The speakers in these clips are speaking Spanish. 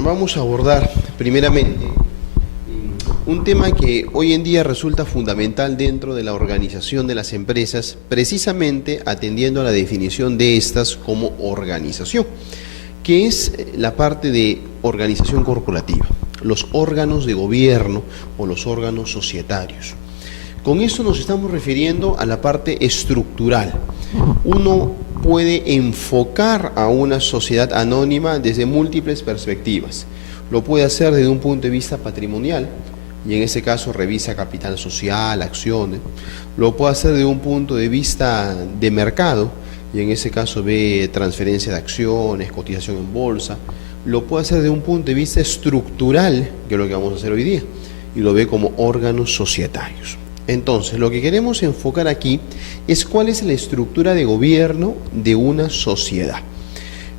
vamos a abordar primeramente un tema que hoy en día resulta fundamental dentro de la organización de las empresas, precisamente atendiendo a la definición de estas como organización, que es la parte de organización corporativa, los órganos de gobierno o los órganos societarios. Con esto nos estamos refiriendo a la parte estructural. Uno puede enfocar a una sociedad anónima desde múltiples perspectivas. Lo puede hacer desde un punto de vista patrimonial, y en ese caso revisa capital social, acciones. Lo puede hacer desde un punto de vista de mercado, y en ese caso ve transferencia de acciones, cotización en bolsa. Lo puede hacer desde un punto de vista estructural, que es lo que vamos a hacer hoy día, y lo ve como órganos societarios. Entonces, lo que queremos enfocar aquí es cuál es la estructura de gobierno de una sociedad.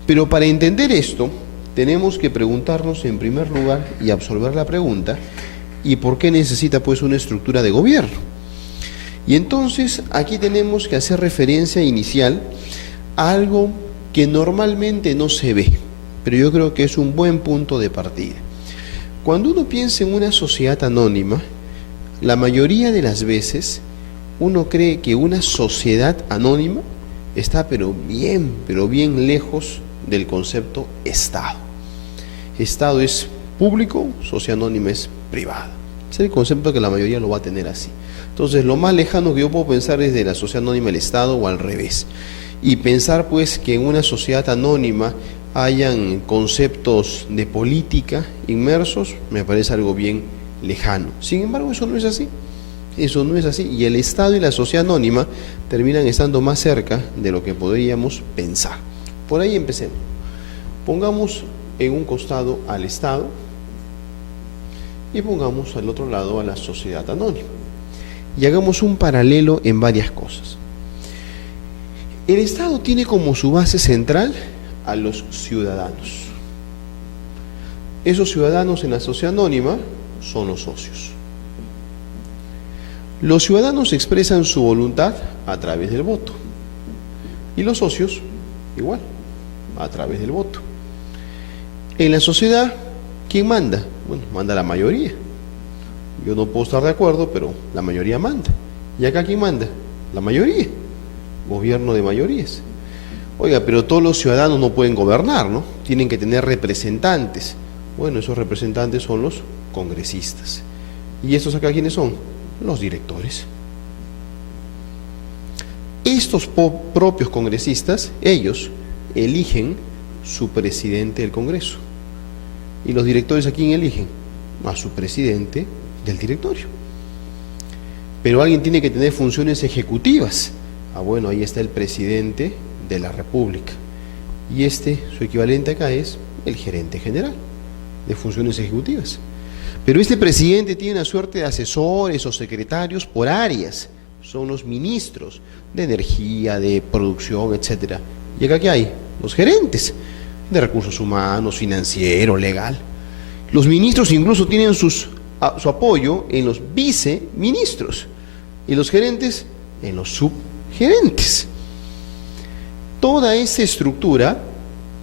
Pero para entender esto, tenemos que preguntarnos en primer lugar y absolver la pregunta, ¿y por qué necesita pues una estructura de gobierno? Y entonces aquí tenemos que hacer referencia inicial a algo que normalmente no se ve, pero yo creo que es un buen punto de partida. Cuando uno piensa en una sociedad anónima, la mayoría de las veces uno cree que una sociedad anónima está pero bien lejos del concepto Estado. Estado es público, sociedad anónima es privada. Ese es el concepto que la mayoría lo va a tener así. Entonces, lo más lejano que yo puedo pensar es de la sociedad anónima el Estado o al revés. Y pensar pues que en una sociedad anónima hayan conceptos de política inmersos, me parece algo bien lejano. Sin embargo, eso no es así. Eso no es así. Y el Estado y la sociedad anónima terminan estando más cerca de lo que podríamos pensar. Por ahí empecemos. Pongamos en un costado al Estado y pongamos al otro lado a la sociedad anónima. Y hagamos un paralelo en varias cosas. El Estado tiene como su base central a los ciudadanos. Esos ciudadanos en la sociedad anónima son los socios. Los ciudadanos expresan su voluntad a través del voto. Y los socios, igual, a través del voto. En la sociedad, ¿quién manda? Bueno, manda la mayoría. Yo no puedo estar de acuerdo, pero la mayoría manda. ¿Y acá quién manda? La mayoría. Gobierno de mayorías. Oiga, pero todos los ciudadanos no pueden gobernar, ¿no? Tienen que tener representantes. Bueno, esos representantes son los congresistas. ¿Y estos acá quiénes son? Los directores. Estos propios congresistas, ellos eligen su presidente del Congreso. ¿Y los directores a quién eligen? A su presidente del directorio. Pero alguien tiene que tener funciones ejecutivas. Bueno, ahí está el presidente de la República. Y su equivalente acá es el gerente general de funciones ejecutivas. Pero este presidente tiene una suerte de asesores o secretarios por áreas. Son los ministros de energía, de producción, etc. ¿Y acá qué hay? Los gerentes de recursos humanos, financiero, legal. Los ministros incluso tienen su apoyo en los viceministros y los gerentes en los subgerentes. Toda esa estructura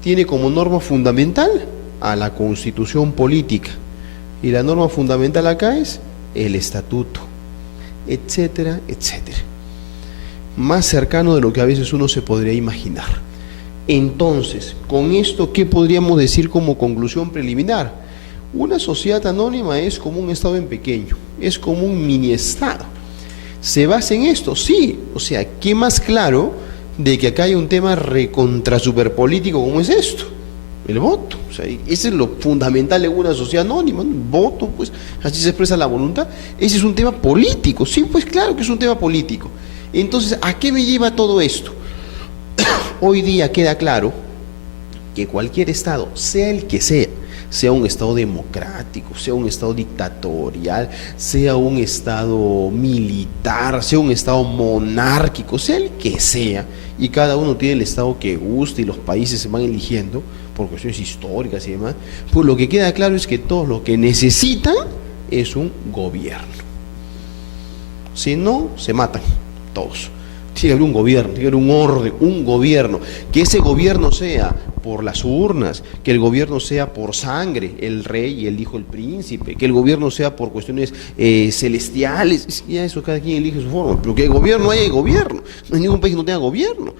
tiene como norma fundamental a la Constitución política, y la norma fundamental acá es el estatuto, etcétera, etcétera. Más cercano de lo que a veces uno se podría imaginar. Entonces, con esto, ¿qué podríamos decir como conclusión preliminar? Una sociedad anónima es como un Estado en pequeño, es como un mini Estado. ¿Se basa en esto? Sí. O sea, ¿qué más claro de que acá hay un tema recontra superpolítico como es esto? El voto. O sea, ese es lo fundamental en una sociedad anónima, ¿no? El voto, pues, así se expresa la voluntad. Ese es un tema político. Sí, pues claro que es un tema político. Entonces, ¿a qué me lleva todo esto? Hoy día queda claro que cualquier Estado, sea el que sea un Estado democrático, sea un Estado dictatorial, sea un Estado militar, sea un Estado monárquico, sea el que sea, y cada uno tiene el Estado que guste y los países se van eligiendo por cuestiones históricas y demás, pues lo que queda claro es que todos lo que necesitan es un gobierno. Si no, se matan todos. Tiene que haber un gobierno, tiene que haber un orden, un gobierno. Que ese gobierno sea por las urnas, que el gobierno sea por sangre, el rey y el hijo, el príncipe, que el gobierno sea por cuestiones celestiales. Ya eso cada quien elige su forma. Pero que el gobierno haya gobierno. No hay ningún país que no tenga gobierno.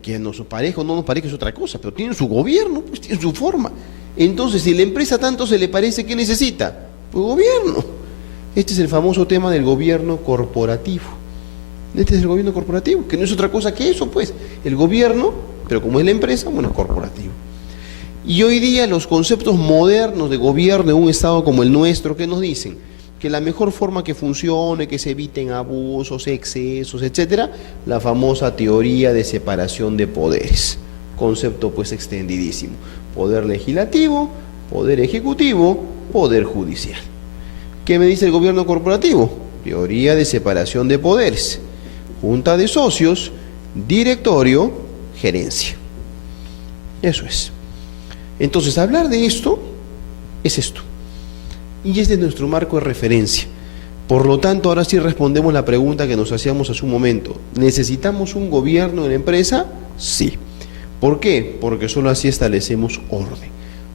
Que nos parezca o no nos parezca es otra cosa, pero tienen su gobierno, pues tienen su forma. Entonces, si la empresa tanto se le parece, ¿qué necesita? Pues gobierno. Este es el famoso tema del gobierno corporativo. Este es el gobierno corporativo, que no es otra cosa que eso, pues. El gobierno, pero como es la empresa, bueno, es corporativo. Y hoy día los conceptos modernos de gobierno en un Estado como el nuestro, ¿qué nos dicen? Que la mejor forma que funcione, que se eviten abusos, excesos, etcétera, la famosa teoría de separación de poderes. Concepto pues extendidísimo. Poder legislativo, poder ejecutivo, poder judicial. ¿Qué me dice el gobierno corporativo? Teoría de separación de poderes. Junta de socios, directorio, gerencia. Eso es. Entonces, hablar de esto es esto. Y este es nuestro marco de referencia. Por lo tanto, ahora sí respondemos la pregunta que nos hacíamos hace un momento. ¿Necesitamos un gobierno en la empresa? Sí. ¿Por qué? Porque solo así establecemos orden.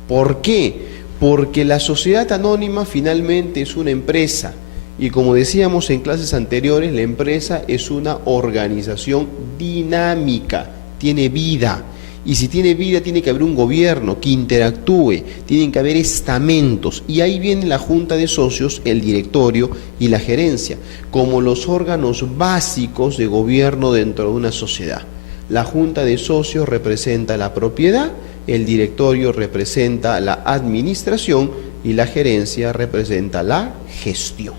¿Por qué? Porque la sociedad anónima finalmente es una empresa. Y como decíamos en clases anteriores, la empresa es una organización dinámica, tiene vida. Y si tiene vida, tiene que haber un gobierno que interactúe, tienen que haber estamentos. Y ahí viene la junta de socios, el directorio y la gerencia, como los órganos básicos de gobierno dentro de una sociedad. La junta de socios representa la propiedad, el directorio representa la administración y la gerencia representa la gestión.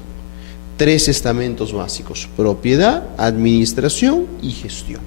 Tres estamentos básicos: propiedad, administración y gestión.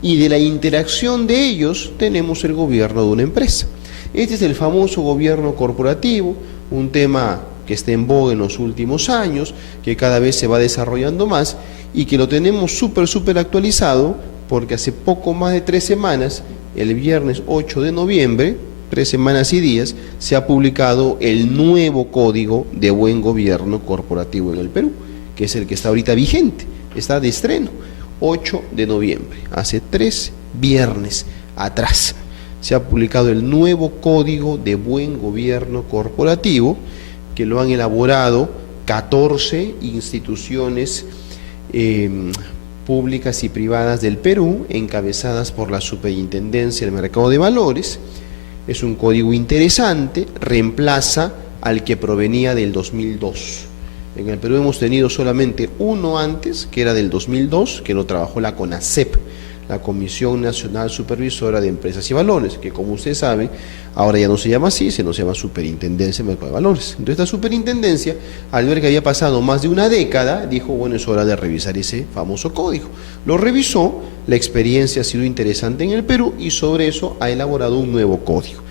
Y de la interacción de ellos tenemos el gobierno de una empresa. Este es el famoso gobierno corporativo, un tema que está en boga en los últimos años, que cada vez se va desarrollando más y que lo tenemos súper actualizado, porque hace poco más de 3 semanas, el viernes 8 de noviembre, 3 semanas y días, se ha publicado el nuevo Código de Buen Gobierno Corporativo en el Perú, que es el que está ahorita vigente, está de estreno. 8 de noviembre, hace 3 viernes atrás, se ha publicado el nuevo Código de Buen Gobierno Corporativo, que lo han elaborado 14 instituciones públicas y privadas del Perú, encabezadas por la Superintendencia del Mercado de Valores. Es un código interesante, reemplaza al que provenía del 2002. En el Perú hemos tenido solamente uno antes, que era del 2002, que lo trabajó la CONACEP, la Comisión Nacional Supervisora de Empresas y Valores, que como usted sabe, ahora ya no se llama así, se nos llama Superintendencia de Mercado de Valores. Entonces esta superintendencia, al ver que había pasado más de una década, dijo, bueno, es hora de revisar ese famoso código. Lo revisó, la experiencia ha sido interesante en el Perú y sobre eso ha elaborado un nuevo código.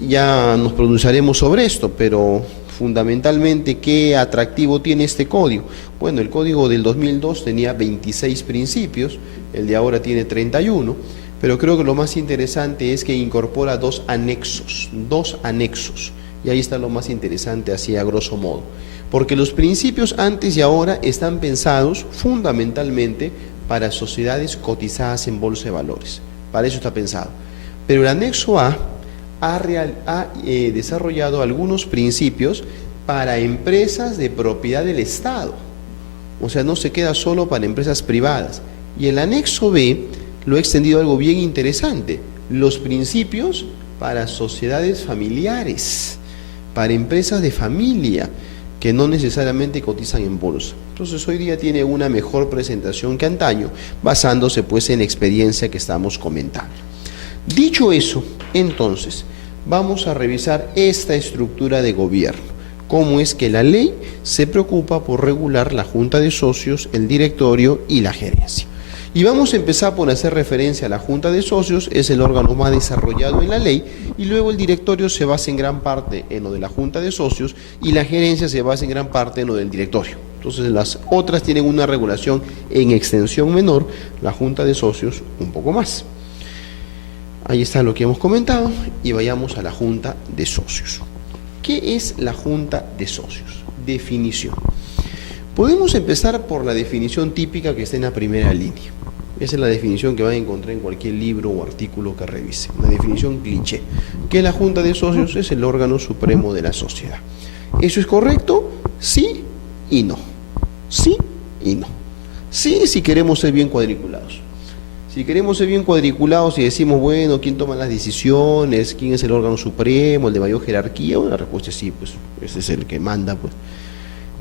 Ya nos pronunciaremos sobre esto, pero fundamentalmente, ¿qué atractivo tiene este código? Bueno, el código del 2002 tenía 26 principios, el de ahora tiene 31, pero creo que lo más interesante es que incorpora dos anexos, y ahí está lo más interesante, así a grosso modo, porque los principios antes y ahora están pensados fundamentalmente para sociedades cotizadas en bolsa de valores, para eso está pensado, pero el anexo A ha desarrollado algunos principios para empresas de propiedad del Estado, o sea, no se queda solo para empresas privadas. Y el anexo B lo ha extendido algo bien interesante, los principios para sociedades familiares, para empresas de familia, que no necesariamente cotizan en bolsa. Entonces hoy día tiene una mejor presentación que antaño, basándose pues en la experiencia que estamos comentando. Dicho eso, entonces, vamos a revisar esta estructura de gobierno. Cómo es que la ley se preocupa por regular la junta de socios, el directorio y la gerencia. Y vamos a empezar por hacer referencia a la junta de socios, es el órgano más desarrollado en la ley, y luego el directorio se basa en gran parte en lo de la junta de socios y la gerencia se basa en gran parte en lo del directorio. Entonces las otras tienen una regulación en extensión menor, la junta de socios un poco más. Ahí está lo que hemos comentado y vayamos a la junta de socios. ¿Qué es la junta de socios? Definición. Podemos empezar por la definición típica que está en la primera línea. Esa es la definición que van a encontrar en cualquier libro o artículo que revise. Una definición cliché. Que la Junta de Socios es el órgano supremo de la sociedad. ¿Eso es correcto? Sí y no. Sí y no. Sí, si queremos ser bien cuadriculados. Si queremos ser bien cuadriculados y decimos, bueno, ¿quién toma las decisiones? ¿Quién es el órgano supremo, el de mayor jerarquía? Bueno, la respuesta es sí, pues ese es el que manda, pues.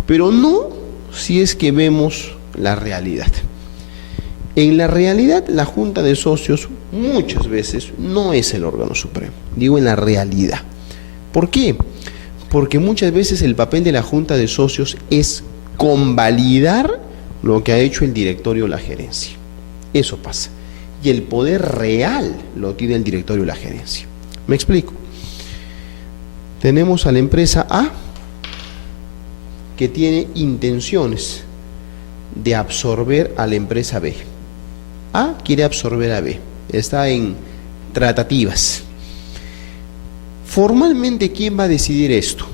Pero no si es que vemos la realidad. En la realidad, la Junta de Socios muchas veces no es el órgano supremo. Digo en la realidad. ¿Por qué? Porque muchas veces el papel de la Junta de Socios es convalidar lo que ha hecho el directorio o la gerencia. Eso pasa. Y el poder real lo tiene el directorio o la gerencia. ¿Me explico? Tenemos a la empresa A que tiene intenciones de absorber a la empresa B. A quiere absorber a B, está en tratativas. Formalmente, ¿quién va a decidir esto?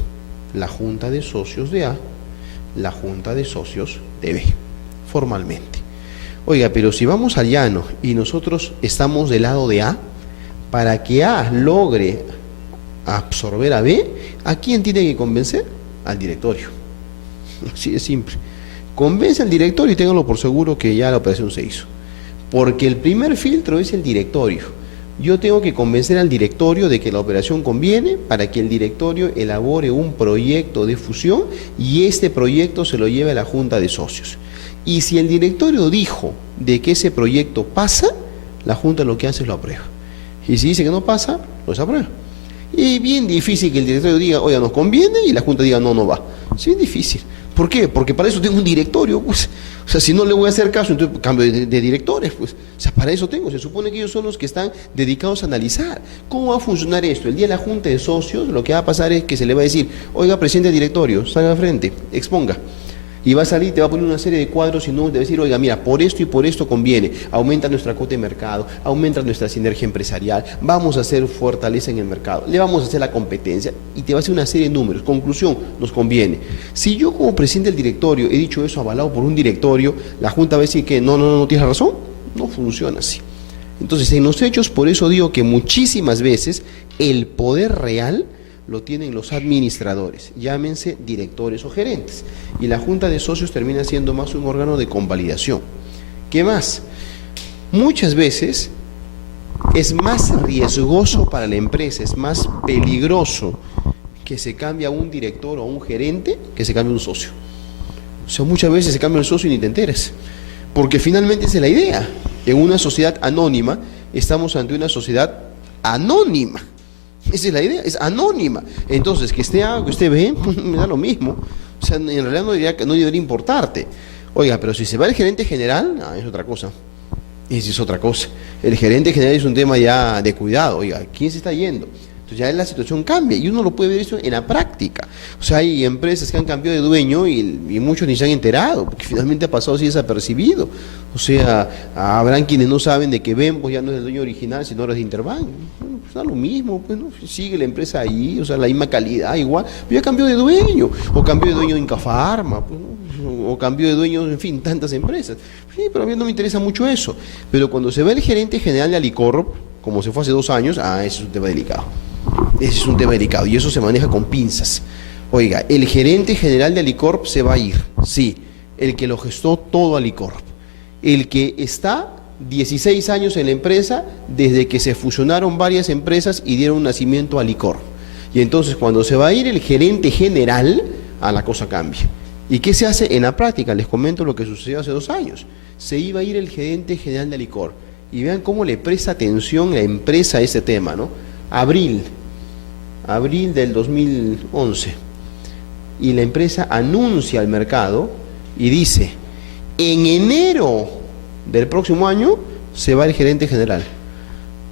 La Junta de Socios de A, la Junta de Socios de B, formalmente. Oiga, pero si vamos al llano y nosotros estamos del lado de A, para que A logre absorber a B, ¿a quién tiene que convencer? Al directorio. Así de simple. Convence al directorio y ténganlo por seguro que ya la operación se hizo. Porque el primer filtro es el directorio. Yo tengo que convencer al directorio de que la operación conviene para que el directorio elabore un proyecto de fusión y este proyecto se lo lleve a la Junta de Socios. Y si el directorio dijo de que ese proyecto pasa, la Junta lo que hace es lo aprueba. Y si dice que no pasa, lo desaprueba. Y bien difícil que el directorio diga, oiga, nos conviene, y la Junta diga, no, no va. Sí, es difícil. ¿Por qué? Porque para eso tengo un directorio, pues. O sea, si no le voy a hacer caso, entonces cambio de directores, pues. O sea, para eso tengo. Se supone que ellos son los que están dedicados a analizar cómo va a funcionar esto. El día de la Junta de Socios, lo que va a pasar es que se le va a decir, oiga, presidente del directorio, salga al frente, exponga. Y va a salir, te va a poner una serie de cuadros y no te va a decir, oiga, mira, por esto y por esto conviene, aumenta nuestra cuota de mercado, aumenta nuestra sinergia empresarial, vamos a hacer fortaleza en el mercado, le vamos a hacer la competencia y te va a hacer una serie de números. Conclusión, nos conviene. Si yo como presidente del directorio he dicho eso avalado por un directorio, la Junta va a decir que no tienes razón. No funciona así. Entonces, en los hechos, por eso digo que muchísimas veces el poder real lo tienen los administradores, llámense directores o gerentes, y la Junta de Socios termina siendo más un órgano de convalidación. ¿Qué más? Muchas veces es más riesgoso para la empresa, es más peligroso que se cambie a un director o a un gerente que se cambie a un socio. O sea, muchas veces se cambia el socio y ni te enteres, porque finalmente esa es la idea. En una sociedad anónima, estamos ante una sociedad anónima. Esa es la idea, es anónima. Entonces, que esté A o que esté B, me da lo mismo. O sea, en realidad no debería importarte. Oiga, pero si se va el gerente general, es otra cosa. Esa es otra cosa. El gerente general es un tema ya de cuidado. Oiga, ¿quién se está yendo? Entonces ya la situación cambia y uno lo puede ver eso en la práctica. O sea, hay empresas que han cambiado de dueño y muchos ni se han enterado, porque finalmente ha pasado así desapercibido. O sea, habrán quienes no saben de que Bembo ya no es el dueño original, sino ahora es de Interbank. Bueno, pues da lo mismo, pues, ¿no? Sigue la empresa ahí, o sea, la misma calidad, igual, pero ya cambió de dueño, o cambió de dueño de Incafarma, pues, ¿no? O cambió de dueño, en fin, tantas empresas. Sí, pero a mí no me interesa mucho eso. Pero cuando se ve el gerente general de Alicorp, como se fue hace 2 años, ese es un tema delicado. Ese es un tema delicado y eso se maneja con pinzas. Oiga, el gerente general de Alicorp se va a ir, sí, el que lo gestó todo Alicorp, el que está 16 años en la empresa desde que se fusionaron varias empresas y dieron nacimiento a Alicorp. Y entonces cuando se va a ir el gerente general, la cosa cambia. ¿Y qué se hace en la práctica? Les comento lo que sucedió hace 2 años. Se iba a ir el gerente general de Alicorp y vean cómo le presta atención la empresa a ese tema, ¿no? Abril del 2011, y la empresa anuncia al mercado y dice, en enero del próximo año se va el gerente general.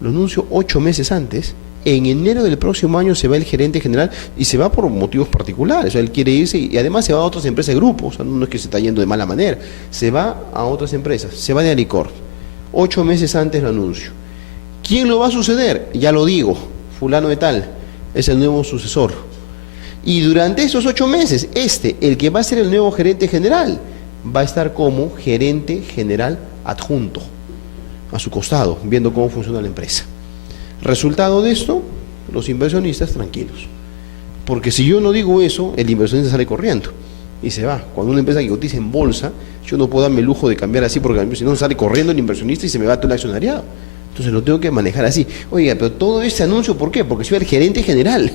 Lo anuncio 8 meses antes. En enero del próximo año se va el gerente general y se va por motivos particulares. O sea, él quiere irse y además se va a otras empresas de grupo. O sea, no es que se está yendo de mala manera. Se va a otras empresas, se va de Alicorp. 8 meses antes lo anuncio. ¿Quién lo va a suceder? Ya lo digo, fulano de tal. Es el nuevo sucesor. Y durante esos 8 meses, el que va a ser el nuevo gerente general, va a estar como gerente general adjunto. a su costado, viendo cómo funciona la empresa. Resultado de esto, los inversionistas tranquilos. Porque si yo no digo eso, el inversionista sale corriendo y se va. Cuando una empresa que cotiza en bolsa, yo no puedo darme el lujo de cambiar así, porque si no sale corriendo el inversionista y se me va todo el accionariado. Entonces lo tengo que manejar así. Oiga, pero todo este anuncio, ¿por qué? Porque soy el gerente general.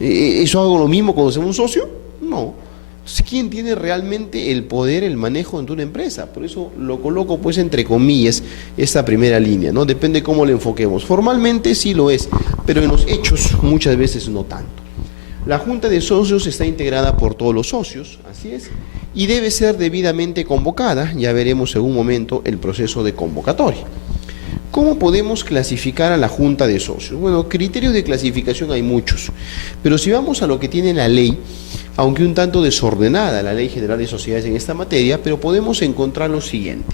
¿Eso hago lo mismo cuando soy un socio? No. Entonces, ¿quién tiene realmente el poder, el manejo de una empresa? Por eso lo coloco pues entre comillas esta primera línea, ¿no? Depende cómo le enfoquemos. Formalmente sí lo es, pero en los hechos muchas veces no tanto. La Junta de Socios está integrada por todos los socios, así es, y debe ser debidamente convocada. Ya veremos en un momento el proceso de convocatoria. ¿Cómo podemos clasificar a la Junta de Socios? Bueno, criterios de clasificación hay muchos, pero si vamos a lo que tiene la ley, aunque un tanto desordenada la Ley General de Sociedades en esta materia, pero podemos encontrar lo siguiente: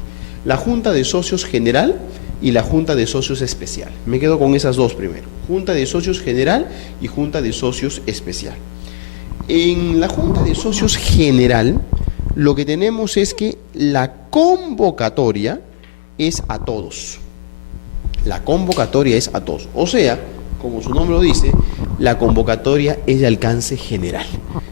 la Junta de Socios General y la Junta de Socios Especial. Me quedo con esas dos primero: Junta de Socios General y Junta de Socios Especial. En la Junta de Socios General, lo que tenemos es que la convocatoria es a todos. La convocatoria es a todos. O sea, como su nombre lo dice, la convocatoria es de alcance general.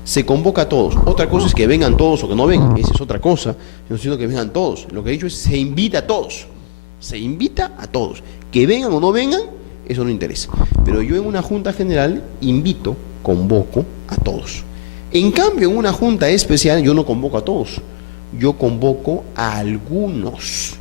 Se convoca a todos. Otra cosa es que vengan todos o que no vengan. Esa es otra cosa. No sino que vengan todos. Lo que he dicho es se invita a todos. Se invita a todos. Que vengan o no vengan, eso no interesa. Pero yo en una junta general invito, convoco a todos. En cambio, en una junta especial yo no convoco a todos. Yo convoco a algunos.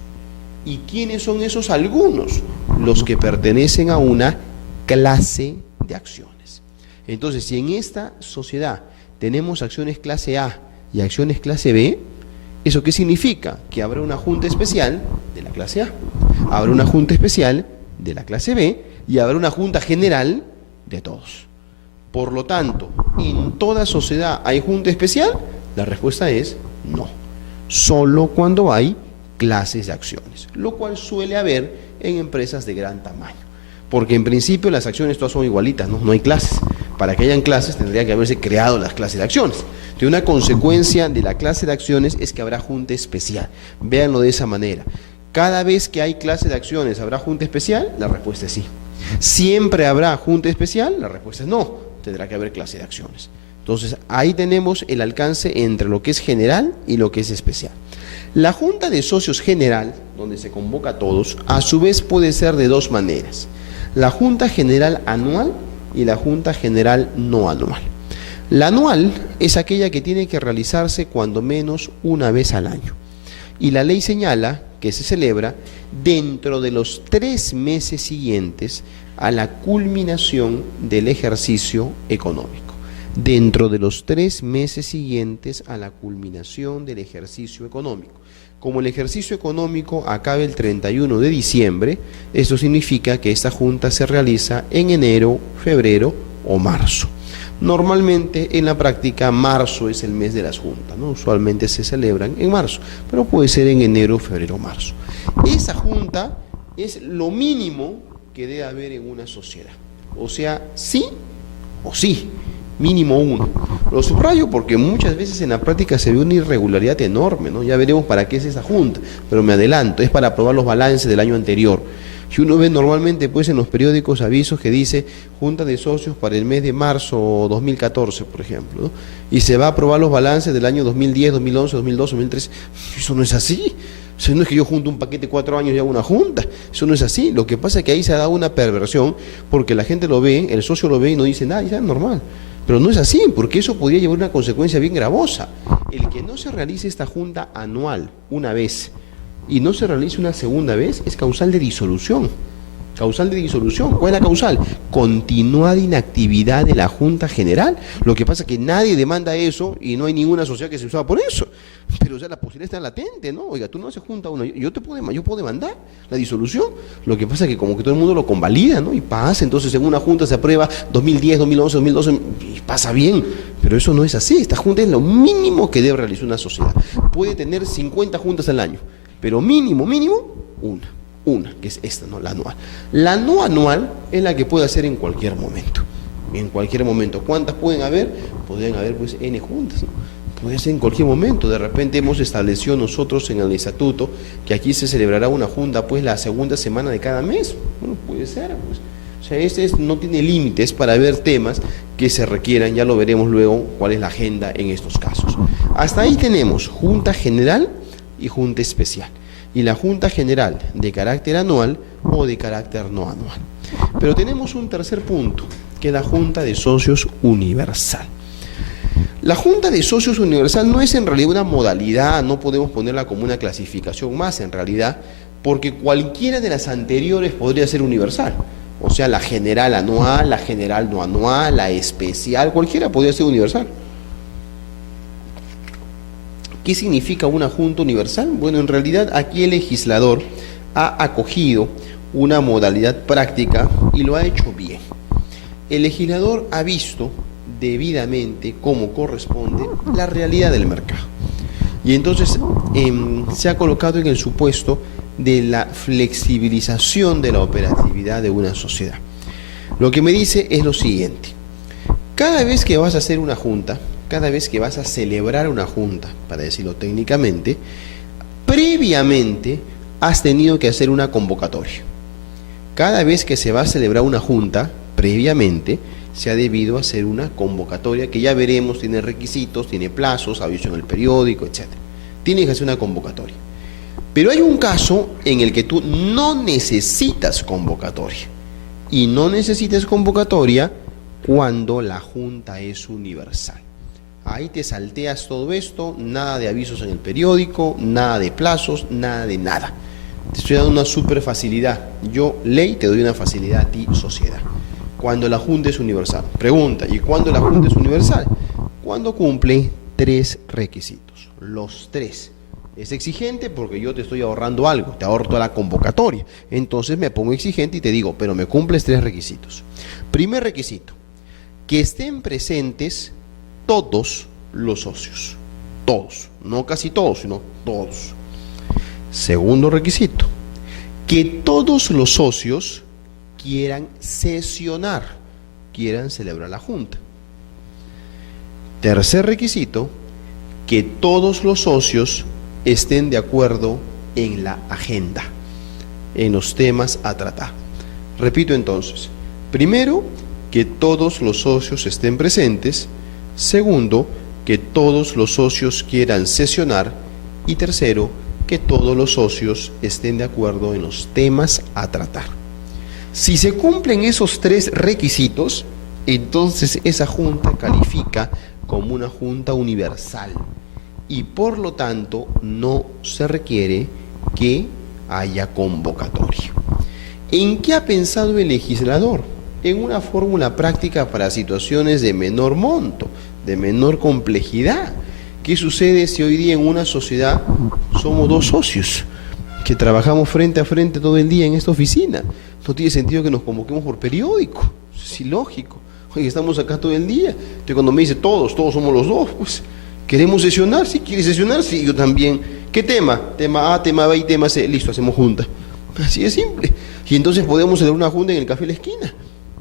¿Y quiénes son esos algunos? Los que pertenecen a una clase de acciones. Entonces, si en esta sociedad tenemos acciones clase A y acciones clase B, ¿eso qué significa? Que habrá una junta especial de la clase A, habrá una junta especial de la clase B y habrá una junta general de todos. Por lo tanto, ¿en toda sociedad hay junta especial? La respuesta es no. Solo cuando hay clases de acciones, lo cual suele haber en empresas de gran tamaño. Porque en principio las acciones todas son igualitas, no hay clases. Para que hayan clases tendría que haberse creado las clases de acciones. Entonces, una consecuencia de la clase de acciones es que habrá junta especial. Véanlo de esa manera. Cada vez que hay clase de acciones, ¿habrá junta especial? La respuesta es sí. ¿Siempre habrá junta especial? La respuesta es no. Tendrá que haber clase de acciones. Entonces, ahí tenemos el alcance entre lo que es general y lo que es especial. La Junta de Socios General, donde se convoca a todos, a su vez puede ser de dos maneras: la Junta General Anual y la Junta General No Anual. La anual es aquella que tiene que realizarse cuando menos una vez al año. Y la ley señala que se celebra dentro de los 3 meses siguientes a la culminación del ejercicio económico. Dentro de los 3 meses siguientes a la culminación del ejercicio económico. Como el ejercicio económico acabe el 31 de diciembre, esto significa que esta junta se realiza en enero, febrero o marzo. Normalmente en la práctica marzo es el mes de las juntas, ¿no? Usualmente se celebran en marzo, pero puede ser en enero, febrero o marzo. Esa junta es lo mínimo que debe haber en una sociedad. O sea, sí o sí. Mínimo uno. Lo subrayo porque muchas veces en la práctica se ve una irregularidad enorme, ¿no? Ya veremos para qué es esa junta, pero me adelanto, es para aprobar los balances del año anterior. Si uno ve normalmente pues en los periódicos avisos que dice Junta de Socios para el mes de marzo 2014, por ejemplo, ¿no? Y se va a aprobar los balances del año 2010, 2011, 2012, 2013. Eso no es así. Eso no es que yo junto un paquete 4 años y hago una junta. Eso no es así. Lo que pasa es que ahí se ha dado una perversión porque la gente lo ve, el socio lo ve y no dice nada, ya es normal. Pero no es así, porque eso podría llevar una consecuencia bien gravosa. El que no se realice esta junta anual una vez y no se realice una segunda vez es causal de disolución. Causal de disolución. ¿Cuál es la causal? Continuada inactividad de la Junta General. Lo que pasa es que nadie demanda eso y no hay ninguna sociedad que se usaba por eso. Pero o sea, la posibilidad está latente, ¿no? Oiga, tú no haces junta uno, yo puedo demandar la disolución. Lo que pasa es que como que todo el mundo lo convalida, ¿no? Y pasa, entonces en una junta se aprueba 2010, 2011, 2012 y pasa bien. Pero eso no es así. Esta junta es lo mínimo que debe realizar una sociedad. Puede tener 50 juntas al año, pero mínimo, una, que es esta, ¿no? La anual. La no anual es la que puede hacer en cualquier momento. En cualquier momento. ¿Cuántas pueden haber? Podrían haber pues N juntas, ¿no? puede ser en cualquier momento. De repente hemos establecido nosotros en el estatuto que aquí se celebrará una junta pues la segunda semana de cada mes. Bueno, puede ser, pues. O sea, no tiene límites para ver temas que se requieran, ya lo veremos luego cuál es la agenda en estos casos. Hasta ahí tenemos junta general y junta especial. Y la junta general de carácter anual o de carácter no anual. Pero tenemos un tercer punto, que es la junta de socios universal. La junta de socios universal no es en realidad una modalidad, no podemos ponerla como una clasificación más en realidad, porque cualquiera de las anteriores podría ser universal. O sea, la general anual, la general no anual, la especial, cualquiera podría ser universal. ¿Qué significa una junta universal? Bueno, en realidad aquí el legislador ha acogido una modalidad práctica y lo ha hecho bien. El legislador ha visto debidamente como corresponde la realidad del mercado. Y entonces se ha colocado en el supuesto de la flexibilización de la operatividad de una sociedad. Lo que me dice es lo siguiente: cada vez que vas a hacer una junta, cada vez que vas a celebrar una junta, para decirlo técnicamente, previamente has tenido que hacer una convocatoria. Cada vez que se va a celebrar una junta, previamente se ha debido hacer una convocatoria que ya veremos, tiene requisitos, tiene plazos, aviso en el periódico, etc. Tienes que hacer una convocatoria. Pero hay un caso en el que tú no necesitas convocatoria. Y no necesitas convocatoria cuando la junta es universal. Ahí te salteas todo esto, nada de avisos en el periódico, nada de plazos, nada de nada. Te estoy dando una super facilidad. Yo, ley, te doy una facilidad a ti, sociedad. Cuando la junta es universal. Pregunta, ¿y cuándo la junta es universal? Cuando cumple 3 requisitos. Los 3. Es exigente porque yo te estoy ahorrando algo, te ahorro toda la convocatoria. Entonces me pongo exigente y te digo, pero me cumples 3 requisitos. Primer requisito, que estén presentes todos los socios. Todos, no casi todos, sino todos. Segundo requisito, que todos los socios quieran sesionar, quieran celebrar la junta. Tercer requisito, que todos los socios estén de acuerdo en la agenda, en los temas a tratar. Repito entonces, primero, que todos los socios estén presentes. Segundo, que todos los socios quieran sesionar. Y tercero, que todos los socios estén de acuerdo en los temas a tratar. Si se cumplen esos 3 requisitos, entonces esa junta califica como una junta universal y por lo tanto no se requiere que haya convocatoria. ¿En qué ha pensado el legislador? En una fórmula práctica para situaciones de menor monto, de menor complejidad. ¿Qué sucede si hoy día en una sociedad somos 2 socios que trabajamos frente a frente todo el día en esta oficina? No tiene sentido que nos convoquemos por periódico, es ilógico. Oye, estamos acá todo el día. Entonces cuando me dice todos somos los 2, pues queremos sesionar, sí, ¿quieres sesionar? Sí, yo también. ¿Qué tema? Tema A, tema B y tema C. Listo, hacemos junta. Así de simple. Y entonces podemos hacer una junta en el café de la esquina.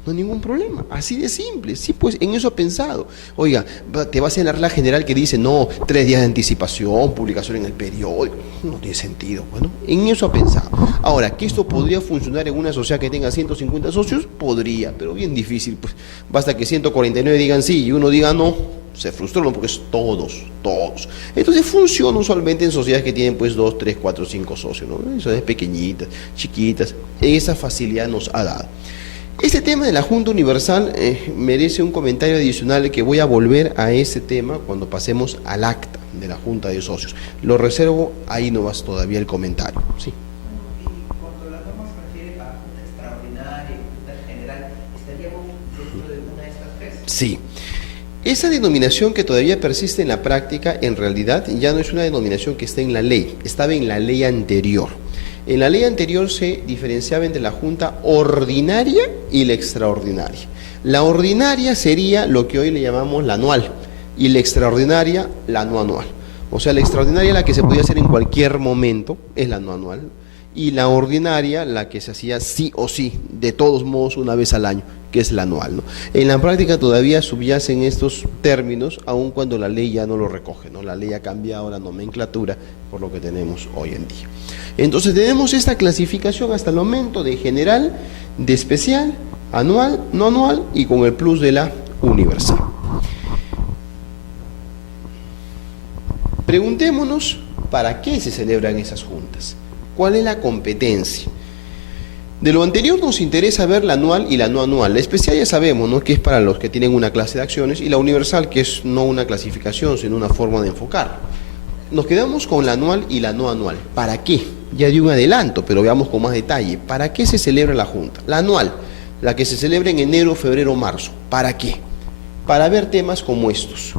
No hay ningún problema, así de simple. Sí, pues en eso ha pensado. Oiga, te va a hacer la regla general que dice, no, 3 días de anticipación, publicación en el periódico. No tiene sentido. Bueno, en eso ha pensado. Ahora, ¿que esto podría funcionar en una sociedad que tenga 150 socios? Podría, pero bien difícil. Pues basta que 149 digan sí y uno diga no. Se frustró, ¿no? Porque es todos. Entonces funciona usualmente en sociedades que tienen pues 2, 3, 4, 5 socios, ¿no? Sociedades pequeñitas, chiquitas. Esa facilidad nos ha dado. Este tema de la Junta Universal merece un comentario adicional que voy a volver a ese tema cuando pasemos al acta de la Junta de Socios. Lo reservo, ahí no vas todavía el comentario. Sí. Y cuando la norma se refiere a Junta Extraordinaria y Junta General, ¿estaríamos dentro de una de estas 3? Sí. Esa denominación que todavía persiste en la práctica, en realidad ya no es una denominación que está en la ley, estaba en la ley anterior. En la ley anterior se diferenciaba entre la junta ordinaria y la extraordinaria. La ordinaria sería lo que hoy le llamamos la anual y la extraordinaria la no anual. O sea, la extraordinaria la que se podía hacer en cualquier momento es la no anual y la ordinaria la que se hacía sí o sí, de todos modos una vez al año, que es la anual, ¿no? En la práctica todavía subyacen estos términos, aun cuando la ley ya no lo recoge, ¿no? La ley ha cambiado la nomenclatura por lo que tenemos hoy en día. Entonces tenemos esta clasificación hasta el momento de general, de especial, anual, no anual y con el plus de la universal. Preguntémonos para qué se celebran esas juntas, cuál es la competencia. De lo anterior nos interesa ver la anual y la no anual. La especial ya sabemos, ¿no?, que es para los que tienen una clase de acciones, y la universal, que es no una clasificación, sino una forma de enfocar. Nos quedamos con la anual y la no anual. ¿Para qué? Ya di un adelanto, pero veamos con más detalle. ¿Para qué se celebra la junta? La anual, la que se celebra en enero, febrero, marzo. ¿Para qué? Para ver temas como estos.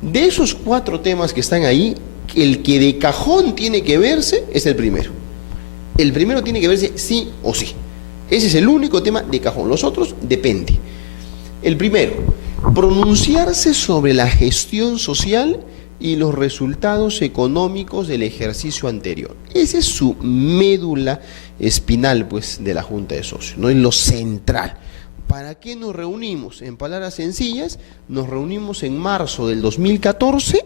De esos 4 temas que están ahí, el que de cajón tiene que verse es el primero. El primero tiene que verse sí o sí. Ese es el único tema de cajón. Los otros depende. El primero, pronunciarse sobre la gestión social y los resultados económicos del ejercicio anterior. Esa es su médula espinal, pues, de la Junta de Socios, no es lo central. ¿Para qué nos reunimos? En palabras sencillas, nos reunimos en marzo del 2014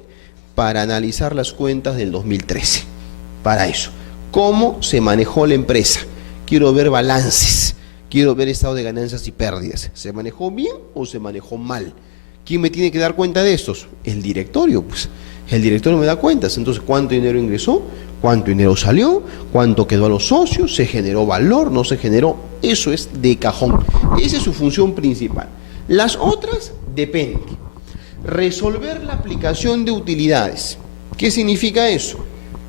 para analizar las cuentas del 2013. Para eso. ¿Cómo se manejó la empresa? Quiero ver balances, quiero ver estado de ganancias y pérdidas. ¿Se manejó bien o se manejó mal? ¿Quién me tiene que dar cuenta de estos? El directorio, pues. El directorio me da cuentas. Entonces, ¿cuánto dinero ingresó? ¿Cuánto dinero salió? ¿Cuánto quedó a los socios? ¿Se generó valor? ¿No se generó? Eso es de cajón. Esa es su función principal. Las otras dependen. Resolver la aplicación de utilidades. ¿Qué significa eso?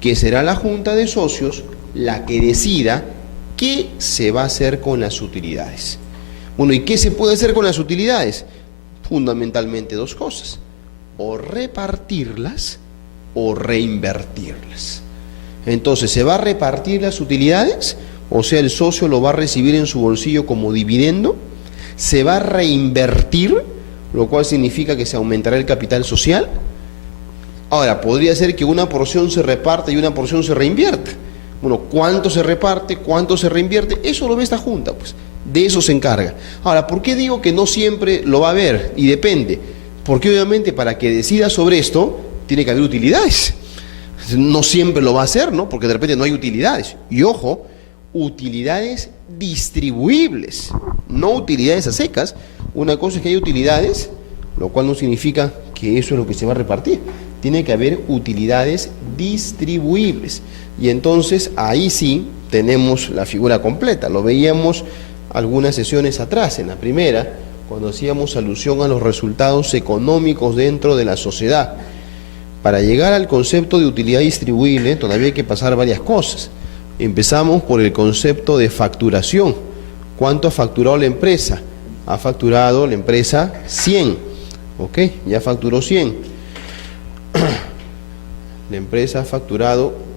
Que será la Junta de Socios la que decida qué se va a hacer con las utilidades. Bueno, ¿y qué se puede hacer con las utilidades? Fundamentalmente 2 cosas: o repartirlas o reinvertirlas. Entonces, ¿se va a repartir las utilidades? O sea, el socio lo va a recibir en su bolsillo como dividendo. ¿Se va a reinvertir? Lo cual significa que se aumentará el capital social. Ahora, podría ser que una porción se reparta y una porción se reinvierta. Bueno, ¿cuánto se reparte? ¿Cuánto se reinvierte? Eso lo ve esta Junta, pues. De eso se encarga. Ahora, ¿por qué digo que no siempre lo va a ver? Y depende. Porque obviamente para que decida sobre esto, tiene que haber utilidades. No siempre lo va a hacer, ¿no? Porque de repente no hay utilidades. Y ojo, utilidades distribuibles, no utilidades a secas. Una cosa es que hay utilidades, lo cual no significa que eso es lo que se va a repartir. Tiene que haber utilidades distribuibles. Y entonces ahí sí tenemos la figura completa. Lo veíamos algunas sesiones atrás, en la primera, cuando hacíamos alusión a los resultados económicos dentro de la sociedad. Para llegar al concepto de utilidad distribuible todavía hay que pasar varias cosas. Empezamos por el concepto de facturación. ¿Cuánto ha facturado la empresa? Ha facturado la empresa 100. ¿Ok? Ya facturó 100. La empresa ha facturado...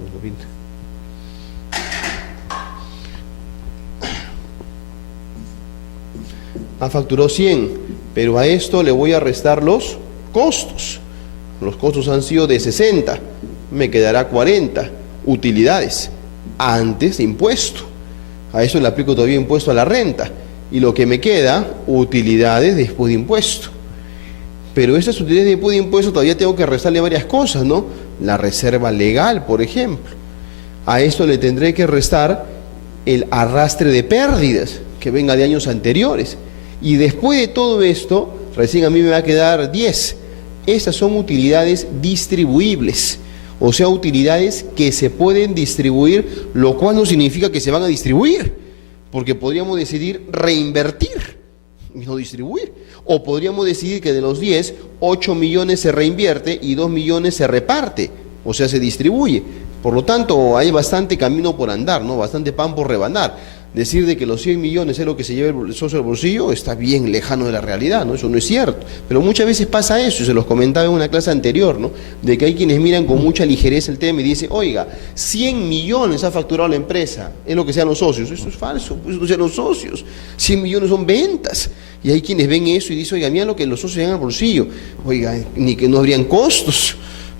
facturó 100, pero a esto le voy a restar los costos. Los costos han sido de 60, me quedará 40. Utilidades, antes de impuesto. A eso le aplico todavía impuesto a la renta. Y lo que me queda, utilidades después de impuesto. Pero esas utilidades después de impuesto todavía tengo que restarle varias cosas, ¿no? La reserva legal, por ejemplo. A esto le tendré que restar el arrastre de pérdidas que venga de años anteriores. Y después de todo esto, recién a mí me va a quedar 10. Estas son utilidades distribuibles, o sea, utilidades que se pueden distribuir, lo cual no significa que se van a distribuir, porque podríamos decidir reinvertir y no distribuir. O podríamos decidir que de los 10, 8 millones se reinvierte y 2 millones se reparte, o sea, se distribuye. Por lo tanto, hay bastante camino por andar, ¿no? Bastante pan por rebanar. Decir de que los 100 millones es lo que se lleva el socio al bolsillo está bien lejano de la realidad, ¿no? Eso no es cierto. Pero muchas veces pasa eso, y se los comentaba en una clase anterior, ¿no? De que hay quienes miran con mucha ligereza el tema y dicen, oiga, 100 millones ha facturado la empresa, es lo que sean los socios. Eso es falso, pues no sean los socios. 100 millones son ventas. Y hay quienes ven eso y dicen, oiga, mira lo que los socios llegan al bolsillo. Oiga, ni que no habrían costos.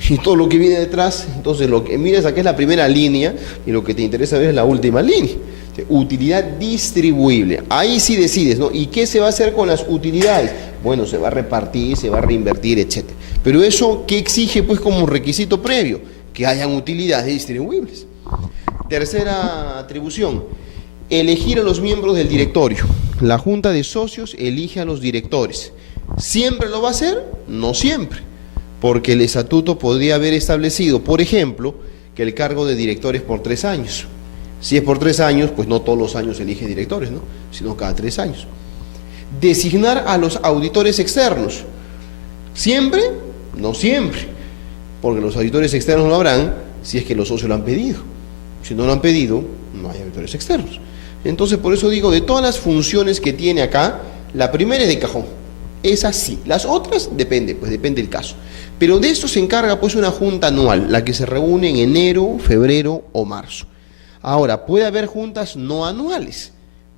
Y todo lo que viene detrás, entonces lo que miras aquí es la primera línea y lo que te interesa ver es la última línea. Utilidad distribuible. Ahí sí decides, ¿no? ¿Y qué se va a hacer con las utilidades? Bueno, se va a repartir, se va a reinvertir, etc. Pero eso, ¿qué exige pues como requisito previo? Que hayan utilidades distribuibles. Tercera atribución, elegir a los miembros del directorio. La Junta de Socios elige a los directores. ¿Siempre lo va a hacer? No siempre, porque el estatuto podría haber establecido, por ejemplo, que el cargo de director es por 3 años. Si es por 3 años, pues no todos los años se eligen directores, ¿no? Sino cada 3 años. Designar a los auditores externos. ¿Siempre? No siempre, porque los auditores externos lo habrán si es que los socios lo han pedido. Si no lo han pedido, no hay auditores externos. Entonces, por eso digo, de todas las funciones que tiene acá, la primera es de cajón. Es así. Las otras depende, pues depende del caso. Pero de esto se encarga pues una junta anual, la que se reúne en enero, febrero o marzo. Ahora, puede haber juntas no anuales,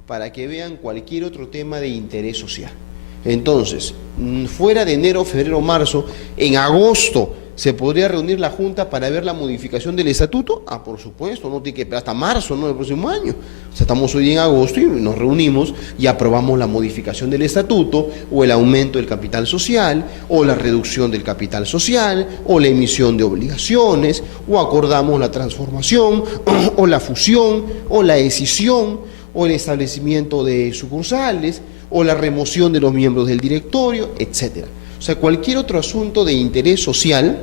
para que vean cualquier otro tema de interés social. Entonces, fuera de enero, febrero, marzo, en agosto, ¿se podría reunir la Junta para ver la modificación del estatuto? Ah, por supuesto, no tiene que esperar hasta marzo, ¿no?, del próximo año. O sea, estamos hoy en agosto y nos reunimos y aprobamos la modificación del estatuto, o el aumento del capital social, o la reducción del capital social, o la emisión de obligaciones, o acordamos la transformación, o la fusión, o la escisión, o el establecimiento de sucursales, o la remoción de los miembros del directorio, etcétera. O sea, cualquier otro asunto de interés social,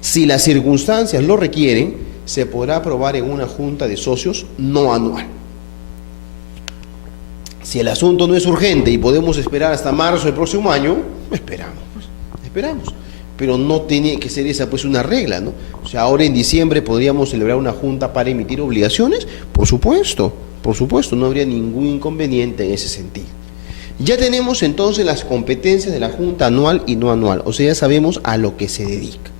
si las circunstancias lo requieren, se podrá aprobar en una junta de socios no anual. Si el asunto no es urgente y podemos esperar hasta marzo del próximo año, esperamos. Pero no tiene que ser esa pues una regla, ¿no? O sea, ahora en diciembre podríamos celebrar una junta para emitir obligaciones, por supuesto, no habría ningún inconveniente en ese sentido. Ya tenemos entonces las competencias de la Junta anual y no anual, o sea, ya sabemos a lo que se dedica.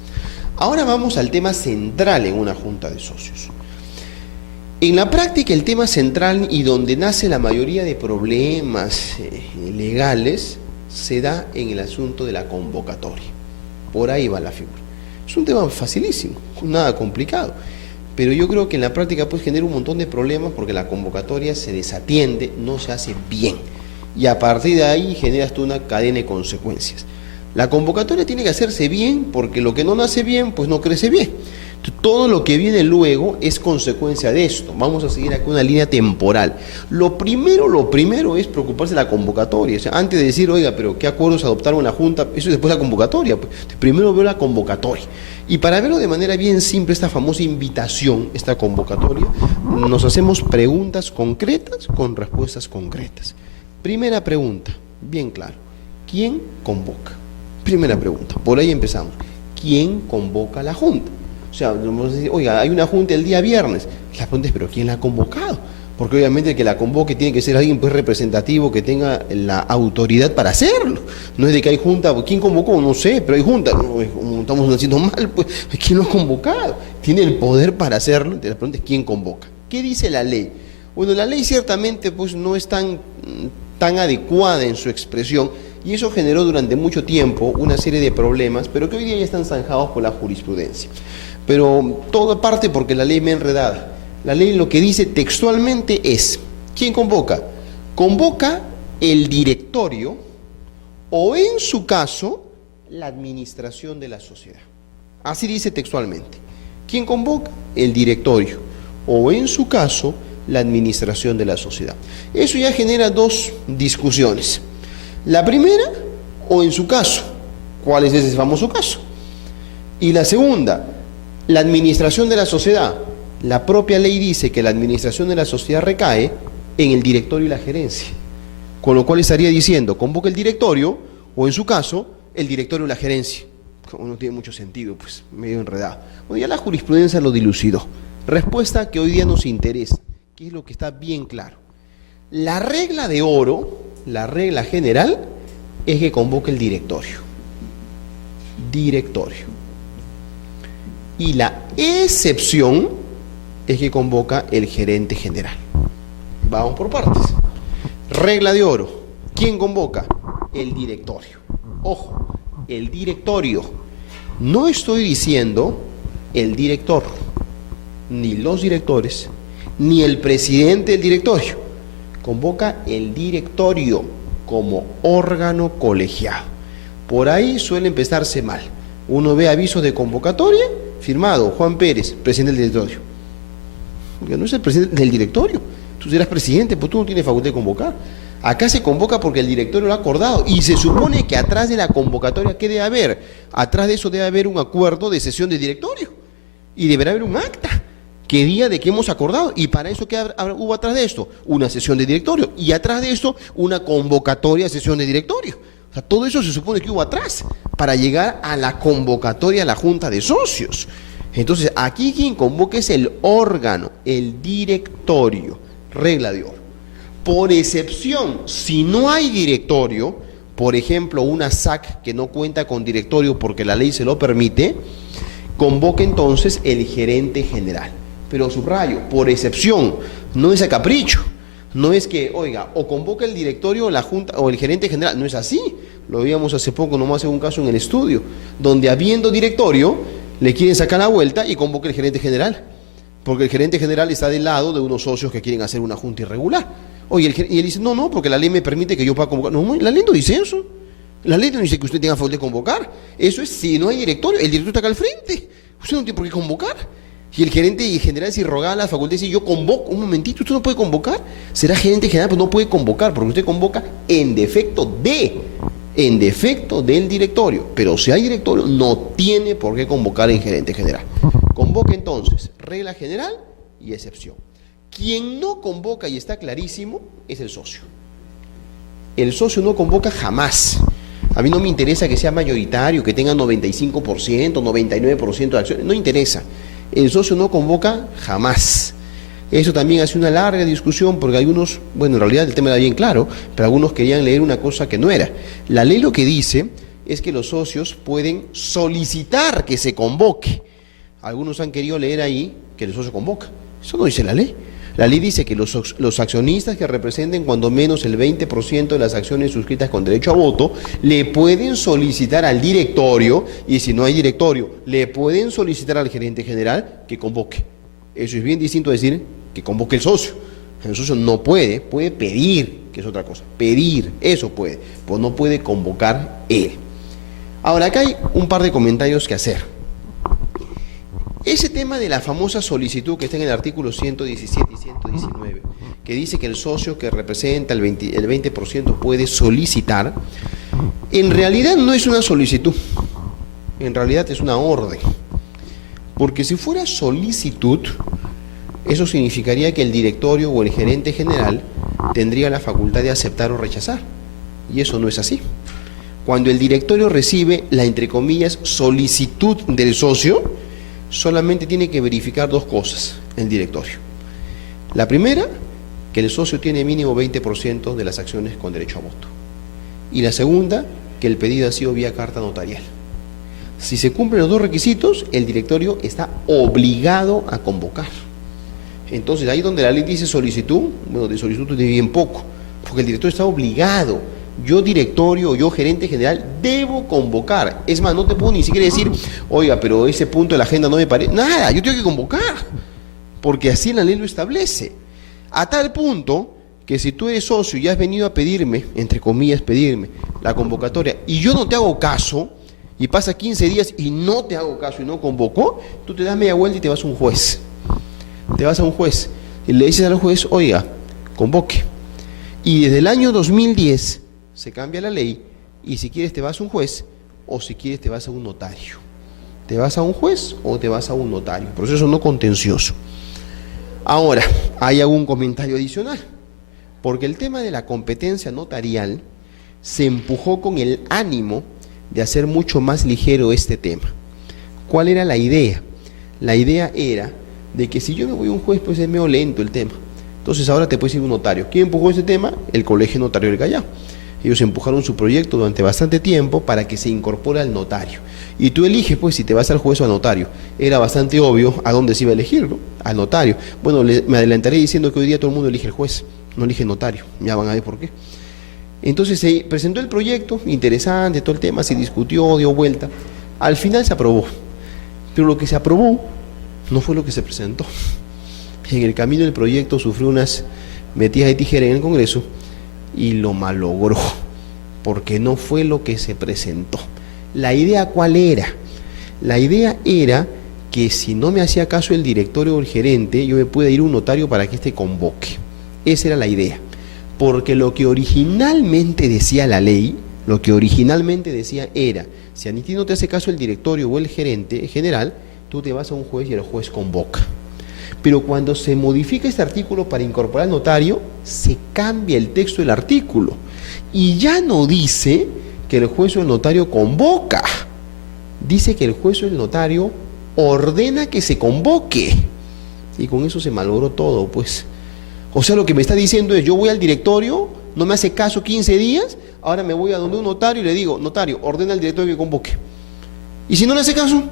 Ahora vamos al tema central en una Junta de Socios. En la práctica, el tema central y donde nace la mayoría de problemas legales se da en el asunto de la convocatoria. Por ahí va la figura. Es un tema facilísimo, nada complicado. Pero yo creo que en la práctica pues genera un montón de problemas porque la convocatoria se desatiende, no se hace bien. Y a partir de ahí generas tú una cadena de consecuencias. La convocatoria tiene que hacerse bien porque lo que no nace bien, pues no crece bien. Todo lo que viene luego es consecuencia de esto. Vamos a seguir aquí una línea temporal. Lo primero es preocuparse de la convocatoria. O sea, antes de decir, oiga, pero ¿qué acuerdos adoptaron en la Junta? Eso es después la convocatoria. Pues, primero veo la convocatoria. Y para verlo de manera bien simple, esta famosa invitación, esta convocatoria, nos hacemos preguntas concretas con respuestas concretas. Primera pregunta, bien claro, ¿quién convoca? Primera pregunta, por ahí empezamos. ¿Quién convoca a la Junta? O sea, vamos a decir, oiga, hay una Junta el día viernes. La pregunta es, ¿pero quién la ha convocado? Porque obviamente el que la convoque tiene que ser alguien pues representativo que tenga la autoridad para hacerlo. No es de que hay Junta, ¿quién convocó? No sé, pero hay Junta. No, estamos haciendo mal, pues, ¿quién lo ha convocado? Tiene el poder para hacerlo. Entonces la pregunta es, ¿quién convoca? ¿Qué dice la ley? Bueno, la ley ciertamente pues no es tan adecuada en su expresión y eso generó durante mucho tiempo una serie de problemas, pero que hoy día ya están zanjados por la jurisprudencia. Pero todo parte porque la ley me enredada. La ley lo que dice textualmente es, ¿quién convoca? Convoca el directorio o en su caso la administración de la sociedad. Así dice textualmente. ¿Quién convoca? El directorio o en su caso la administración de la sociedad. Eso ya genera dos discusiones. La primera, o en su caso, ¿cuál es ese famoso caso? Y la segunda, la administración de la sociedad. La propia ley dice que la administración de la sociedad recae en el directorio y la gerencia. Con lo cual estaría diciendo, convoca el directorio, o en su caso, el directorio y la gerencia. Como no tiene mucho sentido, pues, medio enredado. Bueno, ya la jurisprudencia lo dilucidó. Respuesta que hoy día nos interesa, que es lo que está bien claro. La regla de oro, la regla general, es que convoque el directorio. Directorio. Y la excepción es que convoca el gerente general. Vamos por partes. Regla de oro. ¿Quién convoca? El directorio. Ojo, el directorio. No estoy diciendo el director, ni los directores, ni el presidente del directorio. Convoca el directorio como órgano colegiado. Por ahí suele empezarse mal. Uno ve avisos de convocatoria, firmado Juan Pérez, presidente del directorio. Porque no es el presidente del directorio. Tú serás presidente, pues tú no tienes facultad de convocar. Acá se convoca porque el directorio lo ha acordado y se supone que atrás de la convocatoria, ¿qué debe haber? Atrás de eso debe haber un acuerdo de sesión de directorio y deberá haber un acta que diga de qué hemos acordado. Y para eso, ¿qué hubo atrás de esto? Una sesión de directorio y atrás de esto una convocatoria de sesión de directorio. O sea, todo eso se supone que hubo atrás para llegar a la convocatoria a la Junta de Socios. Entonces, aquí quien convoca es el órgano, el directorio, regla de oro. Por excepción, si no hay directorio, por ejemplo, una SAC que no cuenta con directorio porque la ley se lo permite, convoca entonces el gerente general. Pero subrayo, por excepción, no es a capricho. No es que, oiga, o convoca el directorio o la junta o el gerente general. No es así. Lo vimos hace poco, nomás en un caso en el estudio, donde habiendo directorio, le quieren sacar la vuelta y convoca el gerente general. Porque el gerente general está del lado de unos socios que quieren hacer una junta irregular. Oye, y él dice, no, porque la ley me permite que yo pueda convocar. No, la ley no dice eso. La ley no dice que usted tenga facultad de convocar. Eso es si no hay directorio. El directorio está acá al frente. Usted no tiene por qué convocar. Y el gerente general, si rogaba a la facultad, dice, yo convoco. Un momentito, usted no puede convocar. Será gerente general, pues no puede convocar, porque usted convoca en defecto del directorio. Pero si hay directorio, no tiene por qué convocar en gerente general. Convoca entonces, regla general y excepción. Quien no convoca, y está clarísimo, es el socio. El socio no convoca jamás. A mí no me interesa que sea mayoritario, que tenga 95%, 99% de acciones, no interesa. El socio no convoca jamás. Eso también hace una larga discusión porque algunos, bueno, en realidad el tema era bien claro, pero algunos querían leer una cosa que no era. La ley lo que dice es que los socios pueden solicitar que se convoque. Algunos han querido leer ahí que el socio convoca. Eso no dice la ley. La ley dice que los accionistas que representen cuando menos el 20% de las acciones suscritas con derecho a voto le pueden solicitar al directorio, y si no hay directorio, le pueden solicitar al gerente general que convoque. Eso es bien distinto a decir que convoque el socio. El socio no puede pedir, que es otra cosa. Pedir, eso puede, pues no puede convocar él. Ahora, acá hay un par de comentarios que hacer. Ese tema de la famosa solicitud que está en el artículo 117 y 119, que dice que el socio que representa el 20% puede solicitar, en realidad no es una solicitud, en realidad es una orden. Porque si fuera solicitud, eso significaría que el directorio o el gerente general tendría la facultad de aceptar o rechazar, y eso no es así. Cuando el directorio recibe la, entre comillas, solicitud del socio, solamente tiene que verificar dos cosas el directorio. La primera, que el socio tiene mínimo 20% de las acciones con derecho a voto. Y la segunda, que el pedido ha sido vía carta notarial. Si se cumplen los dos requisitos, el directorio está obligado a convocar. Entonces, ahí donde la ley dice solicitud, bueno, de solicitud tiene bien poco, porque el directorio está obligado. Yo directorio, yo gerente general, debo convocar. Es más, no te puedo ni siquiera decir, oiga, pero ese punto de la agenda no me parece. Nada, yo tengo que convocar, porque así la ley lo establece. A tal punto que si tú eres socio y has venido a pedirme, entre comillas, pedirme la convocatoria, y yo no te hago caso, y pasa 15 días y no te hago caso y no convoco, tú te das media vuelta y te vas a un juez. Te vas a un juez y le dices al juez, oiga, convoque. Y desde el año 2010... se cambia la ley y si quieres te vas a un juez o si quieres te vas a un notario. Te vas a un juez o te vas a un notario. Proceso no contencioso. Ahora, hay algún comentario adicional. Porque el tema de la competencia notarial se empujó con el ánimo de hacer mucho más ligero este tema. ¿Cuál era la idea? La idea era de que si yo me voy a un juez, pues es medio lento el tema. Entonces ahora te puedes ir a un notario. ¿Quién empujó este tema? El Colegio Notario del Callao. Ellos empujaron su proyecto durante bastante tiempo para que se incorpore al notario. Y tú eliges, pues, si te vas al juez o al notario. Era bastante obvio a dónde se iba a elegir, ¿no? Al notario. Bueno, me adelantaré diciendo que hoy día todo el mundo elige el juez, no elige el notario. Ya van a ver por qué. Entonces se presentó el proyecto, interesante, todo el tema, se discutió, dio vuelta. Al final se aprobó. Pero lo que se aprobó no fue lo que se presentó. En el camino del proyecto sufrió unas metidas de tijera en el Congreso y lo malogró, porque no fue lo que se presentó. ¿La idea cuál era? La idea era que si no me hacía caso el directorio o el gerente, yo me pude ir a un notario para que éste convoque. Esa era la idea. Porque lo que originalmente decía la ley, lo que originalmente decía era, si a ti no te hace caso el directorio o el gerente general, tú te vas a un juez y el juez convoca. Pero cuando se modifica este artículo para incorporar al notario, se cambia el texto del artículo. Y ya no dice que el juez o el notario convoca. Dice que el juez o el notario ordena que se convoque. Y con eso se malogró todo, pues. O sea, lo que me está diciendo es, yo voy al directorio, no me hace caso 15 días, ahora me voy a donde un notario y le digo, notario, ordena al directorio que convoque. Y si no le hace caso,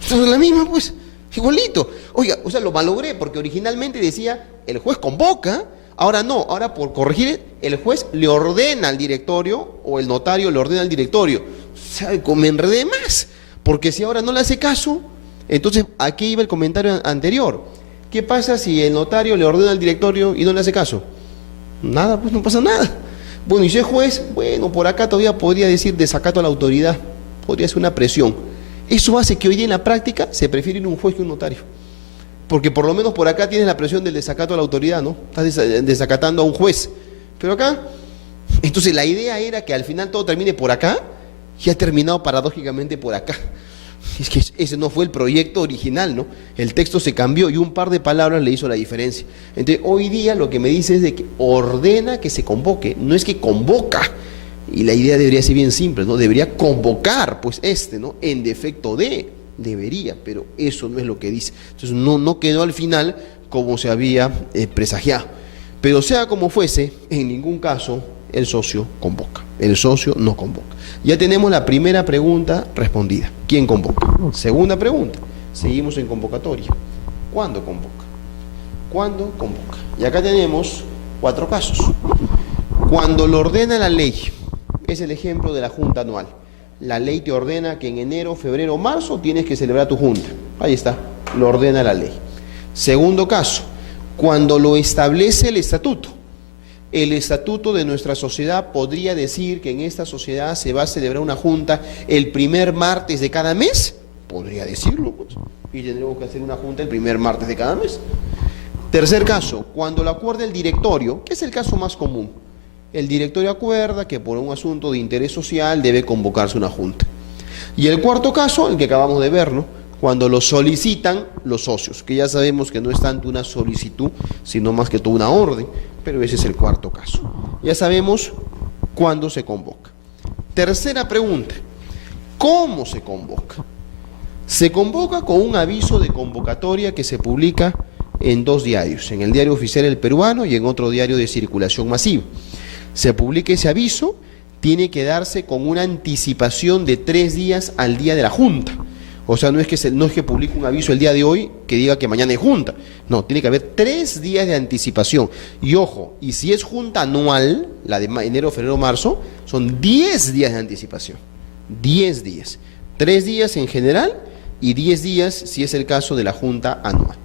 es la misma, pues, igualito. Oiga, o sea, lo malogré porque originalmente decía, el juez convoca, ahora no, ahora por corregir, el juez le ordena al directorio o el notario le ordena al directorio. O sea, me enredé más, porque si ahora no le hace caso, entonces, aquí iba el comentario anterior. ¿Qué pasa si el notario le ordena al directorio y no le hace caso? Nada, pues no pasa nada. Bueno, y si es juez, bueno, por acá todavía podría decir desacato a la autoridad, podría ser una presión. Eso hace que hoy día en la práctica se prefiere ir un juez que un notario. Porque por lo menos por acá tienes la presión del desacato a la autoridad, ¿no? Estás desacatando a un juez. Pero acá, entonces la idea era que al final todo termine por acá y ha terminado paradójicamente por acá. Es que ese no fue el proyecto original, ¿no? El texto se cambió y un par de palabras le hizo la diferencia. Entonces, hoy día lo que me dice es de que ordena que se convoque, no es que convoca. Y la idea debería ser bien simple, ¿no? Debería convocar, pues ¿no? En defecto de, debería, pero eso no es lo que dice. Entonces, no quedó al final como se había presagiado. Pero sea como fuese, en ningún caso el socio convoca. El socio no convoca. Ya tenemos la primera pregunta respondida. ¿Quién convoca? Segunda pregunta. Seguimos en convocatoria. ¿Cuándo convoca? ¿Cuándo convoca? Y acá tenemos 4 casos. Cuando lo ordena la ley, es el ejemplo de la junta anual. La ley te ordena que en enero, febrero, marzo tienes que celebrar tu junta. Ahí está, lo ordena la ley. Segundo caso, cuando lo establece el estatuto. El estatuto de nuestra sociedad podría decir que en esta sociedad se va a celebrar una junta el primer martes de cada mes. Podría decirlo, pues. Y tendremos que hacer una junta el primer martes de cada mes. Tercer caso, cuando lo acuerda el directorio, que es el caso más común. El directorio acuerda que por un asunto de interés social debe convocarse una junta. Y el cuarto caso, el que acabamos de ver, ¿no? Cuando lo solicitan los socios, que ya sabemos que no es tanto una solicitud, sino más que todo una orden, pero ese es el cuarto caso. Ya sabemos cuándo se convoca. Tercera pregunta, ¿cómo se convoca? Se convoca con un aviso de convocatoria que se publica en 2 diarios, en el Diario Oficial El Peruano y en otro diario de circulación masiva. Se publica ese aviso, tiene que darse con una anticipación de 3 días al día de la junta. O sea, no es que publique un aviso el día de hoy que diga que mañana hay junta. No, tiene que haber 3 días de anticipación. Y ojo, y si es junta anual, la de enero, febrero, marzo, son 10 días de anticipación. 10 días. 3 días en general y 10 días si es el caso de la junta anual.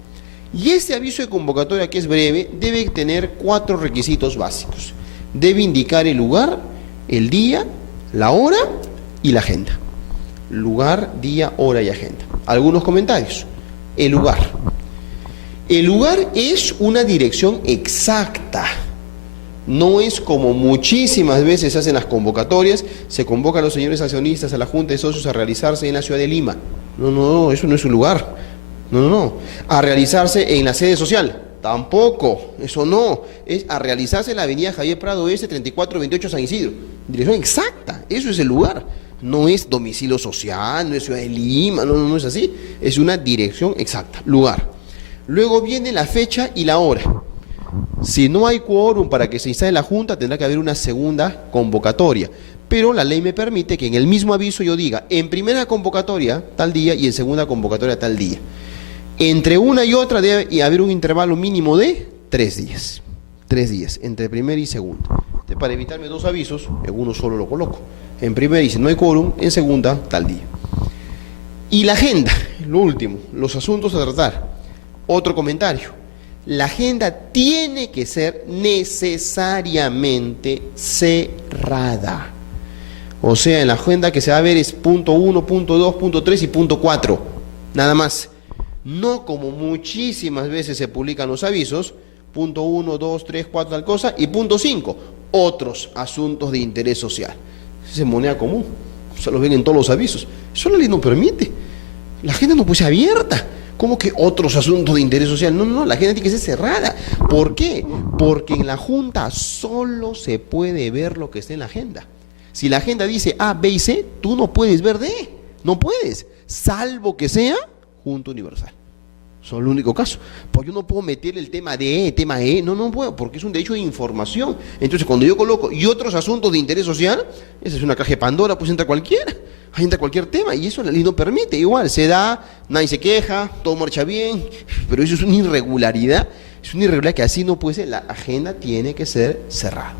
Y este aviso de convocatoria, que es breve, debe tener 4 requisitos básicos. Debe indicar el lugar, el día, la hora y la agenda. Lugar, día, hora y agenda. Algunos comentarios. El lugar. El lugar es una dirección exacta. No es como muchísimas veces hacen las convocatorias, se convocan a los señores accionistas a la Junta de Socios a realizarse en la ciudad de Lima. No, eso no es un lugar. No. A realizarse en la sede social. Tampoco, eso no. Es a realizarse en la avenida Javier Prado Este, 3428 San Isidro. Dirección exacta, eso es el lugar. No es domicilio social, no es ciudad de Lima, no es así. Es una dirección exacta, lugar. Luego viene la fecha y la hora. Si no hay quórum para que se instale la junta, tendrá que haber una segunda convocatoria. Pero la ley me permite que en el mismo aviso yo diga, en primera convocatoria tal día y en segunda convocatoria tal día. Entre una y otra debe haber un intervalo mínimo de 3 días. 3 días, entre primera y segunda. Entonces, para evitarme 2 avisos, en uno solo lo coloco. En primera dice no hay quórum, en segunda tal día. Y la agenda, lo último, los asuntos a tratar. Otro comentario. La agenda tiene que ser necesariamente cerrada. O sea, en la agenda que se va a ver es punto 1, punto 2, punto 3 y punto 4. Nada más. No como muchísimas veces se publican los avisos, punto 1, 2, 3, 4 tal cosa, y punto 5, otros asuntos de interés social. Esa es moneda común, se los ven en todos los avisos. Eso la ley no permite. La agenda no puede ser abierta. ¿Cómo que otros asuntos de interés social? No, no, la agenda tiene que ser cerrada. ¿Por qué? Porque en la Junta solo se puede ver lo que está en la agenda. Si la agenda dice A, B y C, tú no puedes ver D. No puedes, salvo que sea Junta Universal. Eso es el único caso. Pues yo no puedo meter el tema D, tema E, no puedo, porque es un derecho de información. Entonces, cuando yo coloco y otros asuntos de interés social, esa es una caja de Pandora, pues entra cualquiera. Ahí entra cualquier tema, y eso la ley no permite. Igual, se da, nadie se queja, todo marcha bien, pero eso es una irregularidad. Es una irregularidad que así no puede ser. La agenda tiene que ser cerrada.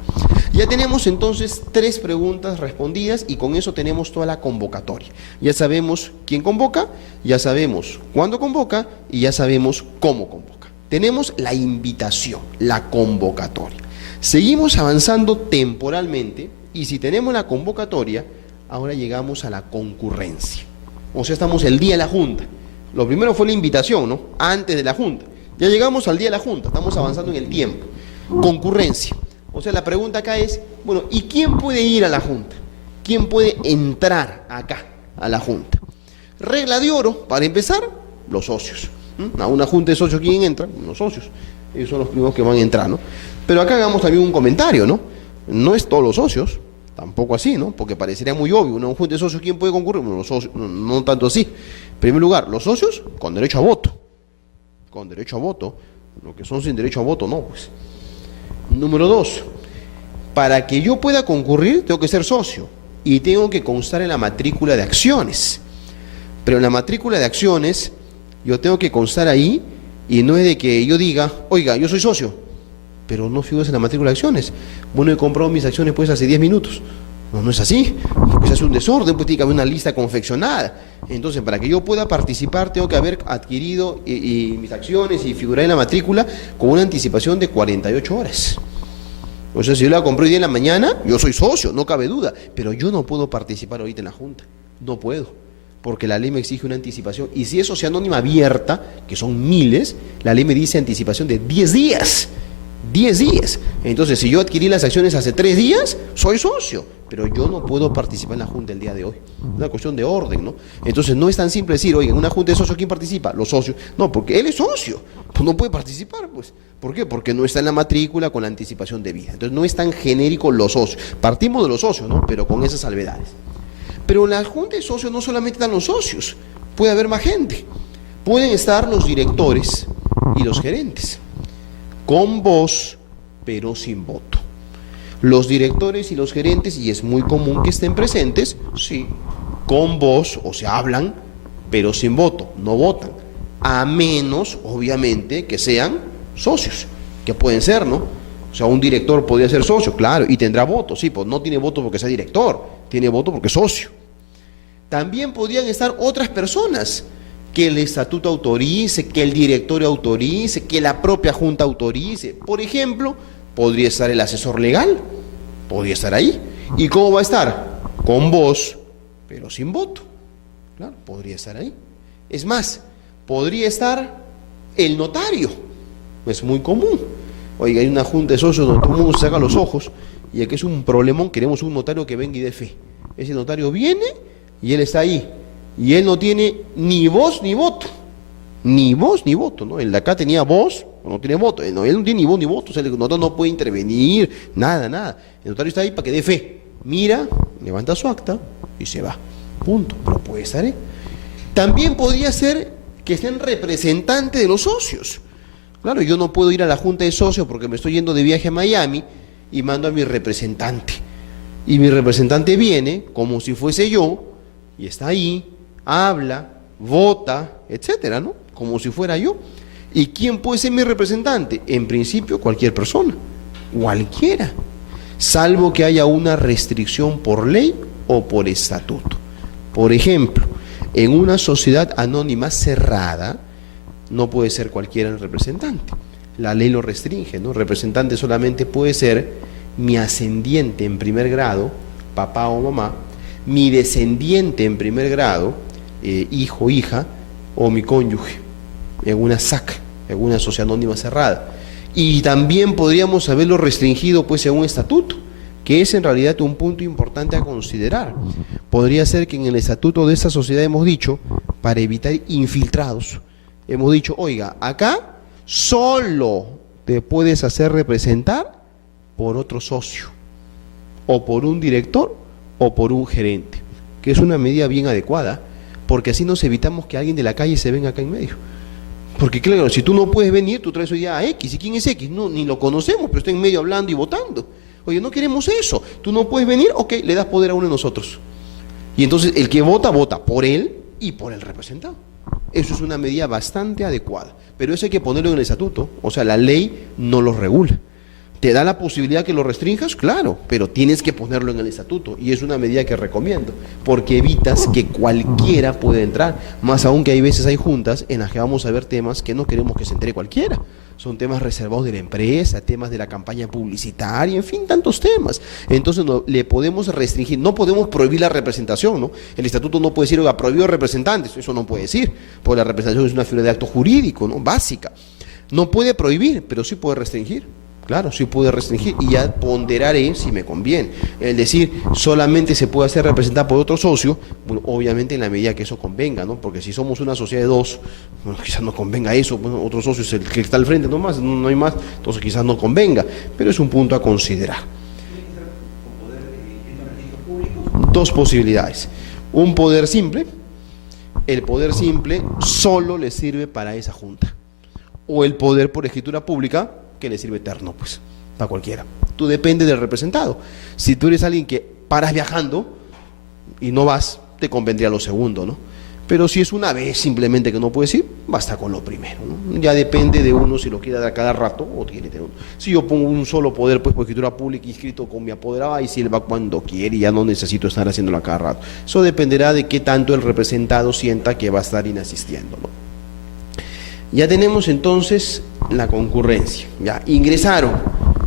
Ya tenemos entonces 3 preguntas respondidas y con eso tenemos toda la convocatoria. Ya sabemos quién convoca, ya sabemos cuándo convoca y ya sabemos cómo convoca. Tenemos la invitación, la convocatoria. Seguimos avanzando temporalmente y si tenemos la convocatoria, ahora llegamos a la concurrencia. O sea, estamos el día de la Junta. Lo primero fue la invitación, ¿no? Antes de la Junta. Ya llegamos al día de la Junta, estamos avanzando en el tiempo. Concurrencia. O sea, la pregunta acá es, bueno, ¿y quién puede ir a la Junta? ¿Quién puede entrar acá a la Junta? Regla de oro, para empezar, los socios. A una Junta de socios, ¿quién entra? Los socios. Ellos son los primeros que van a entrar, ¿no? Pero acá hagamos también un comentario, ¿no? No es todos los socios, tampoco así, ¿no? Porque parecería muy obvio, una Junta de socios, ¿quién puede concurrir? Bueno, los socios, no tanto así. En primer lugar, los socios con derecho a voto. Con derecho a voto. Los que son sin derecho a voto, no, pues. Número 2, para que yo pueda concurrir tengo que ser socio y tengo que constar en la matrícula de acciones. Pero en la matrícula de acciones yo tengo que constar ahí y no es de que yo diga, oiga, yo soy socio, pero no figuras en la matrícula de acciones. Bueno, he comprado mis acciones pues hace 10 minutos. No es así, porque se hace un desorden, pues tiene que haber una lista confeccionada. Entonces, para que yo pueda participar, tengo que haber adquirido mis acciones y figurar en la matrícula con una anticipación de 48 horas. O sea, si yo la compré hoy día en la mañana, yo soy socio, no cabe duda, pero yo no puedo participar ahorita en la Junta. No puedo, porque la ley me exige una anticipación. Y si es sociedad anónima abierta, que son miles, la ley me dice anticipación de 10 días. 10 días. Entonces, si yo adquirí las acciones hace 3 días, soy socio, pero yo no puedo participar en la Junta el día de hoy. Es una cuestión de orden, ¿no? Entonces, no es tan simple decir, oye, en una Junta de socios, ¿quién participa? Los socios. No, porque él es socio, pues no puede participar, pues. ¿Por qué? Porque no está en la matrícula con la anticipación debida. Entonces, no es tan genérico los socios. Partimos de los socios, ¿no? Pero con esas salvedades. Pero en la Junta de socios no solamente están los socios, puede haber más gente. Pueden estar los directores y los gerentes. Con voz, pero sin voto. Los directores y los gerentes, y es muy común que estén presentes, sí, con voz, o sea, hablan, pero sin voto, no votan. A menos, obviamente, que sean socios, que pueden ser, ¿no? O sea, un director podría ser socio, claro, y tendrá voto, sí, pues no tiene voto porque sea director, tiene voto porque es socio. También podrían estar otras personas, que el estatuto autorice, que el directorio autorice, que la propia Junta autorice. Por ejemplo, podría estar el asesor legal, podría estar ahí. ¿Y cómo va a estar? Con voz, pero sin voto. Claro, podría estar ahí. Es más, podría estar el notario. Es muy común. Oiga, hay una Junta de socios donde todo el mundo se saca los ojos y aquí es un problemón, queremos un notario que venga y dé fe. Ese notario viene y él está ahí. Y él no tiene ni voz ni voto. Ni voz ni voto, ¿no? El de acá tenía voz, no tiene voto. No, él no tiene ni voz ni voto. O sea, el notario no puede intervenir, nada. El notario está ahí para que dé fe. Mira, levanta su acta y se va. Punto. Pero puede estar ahí. También podría ser que estén representantes de los socios. Claro, yo no puedo ir a la Junta de Socios porque me estoy yendo de viaje a Miami y mando a mi representante. Y mi representante viene como si fuese yo y está ahí, habla, vota, etcétera, ¿no? Como si fuera yo. ¿Y quién puede ser mi representante? En principio, cualquier persona, cualquiera, salvo que haya una restricción por ley o por estatuto. Por ejemplo, en una sociedad anónima cerrada, no puede ser cualquiera el representante. La ley lo restringe, ¿no? Representante solamente puede ser mi ascendiente en primer grado, papá o mamá, mi descendiente en primer grado, hijo, hija, o mi cónyuge, en una SAC, en una sociedad anónima cerrada. Y también podríamos haberlo restringido pues en un estatuto, que es en realidad un punto importante a considerar. Podría ser que en el estatuto de esta sociedad hemos dicho, para evitar infiltrados, hemos dicho, oiga, acá solo te puedes hacer representar por otro socio, o por un director, o por un gerente, que es una medida bien adecuada, porque así nos evitamos que alguien de la calle se venga acá en medio. Porque claro, si tú no puedes venir, tú traes hoy a X, ¿y quién es X? No, ni lo conocemos, pero está en medio hablando y votando. Oye, no queremos eso, tú no puedes venir, ok, le das poder a uno de nosotros. Y entonces el que vota, vota por él y por el representado. Eso es una medida bastante adecuada, pero eso hay que ponerlo en el estatuto, o sea, la ley no lo regula. ¿Te da la posibilidad que lo restringas? Claro, pero tienes que ponerlo en el estatuto y es una medida que recomiendo, porque evitas que cualquiera pueda entrar, más aún que hay veces hay juntas en las que vamos a ver temas que no queremos que se entere cualquiera. Son temas reservados de la empresa, temas de la campaña publicitaria, en fin, tantos temas. Entonces no, le podemos restringir, no podemos prohibir la representación, ¿no? El estatuto no puede decir, oiga, prohibido representantes, eso no puede decir, porque la representación es una figura de acto jurídico, ¿no? Básica. No puede prohibir, pero sí puede restringir. Claro, sí puede restringir y ya ponderaré si me conviene. El decir, solamente se puede hacer representar por otro socio, bueno, obviamente en la medida que eso convenga, ¿no? Porque si somos una sociedad de dos, bueno, quizás no convenga eso, bueno, otro socio es el que está al frente nomás, no hay más, entonces quizás no convenga, pero es un punto a considerar. Dos posibilidades. Un poder simple, el poder simple solo le sirve para esa junta. O el poder por escritura pública, que le sirve eterno, pues, para cualquiera. Tú dependes del representado. Si tú eres alguien que paras viajando y no vas, te convendría lo segundo, ¿no? Pero si es una vez simplemente que no puedes ir, basta con lo primero, ¿no? Ya depende de uno si lo quiere dar a cada rato o tiene que... Si yo pongo un solo poder, pues por escritura pública inscrito con mi apoderado, y si él va cuando quiere y ya no necesito estar haciéndolo a cada rato. Eso dependerá de qué tanto el representado sienta que va a estar inasistiendo, ¿no? Ya tenemos entonces la concurrencia, ya ingresaron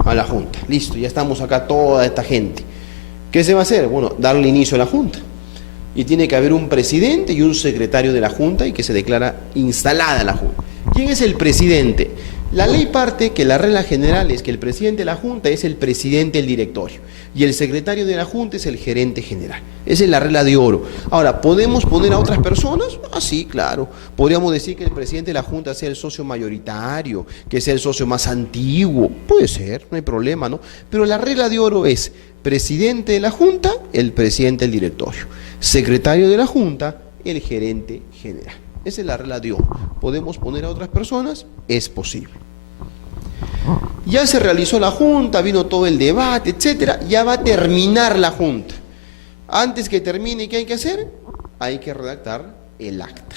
a la Junta, listo, ya estamos acá toda esta gente. ¿Qué se va a hacer? Bueno, darle inicio a la Junta. Y tiene que haber un presidente y un secretario de la Junta y que se declara instalada la Junta. ¿Quién es el presidente? La ley parte que la regla general es que el presidente de la Junta es el presidente del directorio y el secretario de la Junta es el gerente general. Esa es la regla de oro. Ahora, ¿podemos poner a otras personas? Ah, sí, claro. Podríamos decir que el presidente de la Junta sea el socio mayoritario, que sea el socio más antiguo. Puede ser, no hay problema, ¿no? Pero la regla de oro es presidente de la Junta, el presidente del directorio. Secretario de la Junta, el gerente general. Esa es la regla de oro. ¿Podemos poner a otras personas? Es posible. Ya se realizó la Junta, vino todo el debate, etcétera. Ya va a terminar la Junta. Antes que termine, ¿qué hay que hacer? Hay que redactar el acta.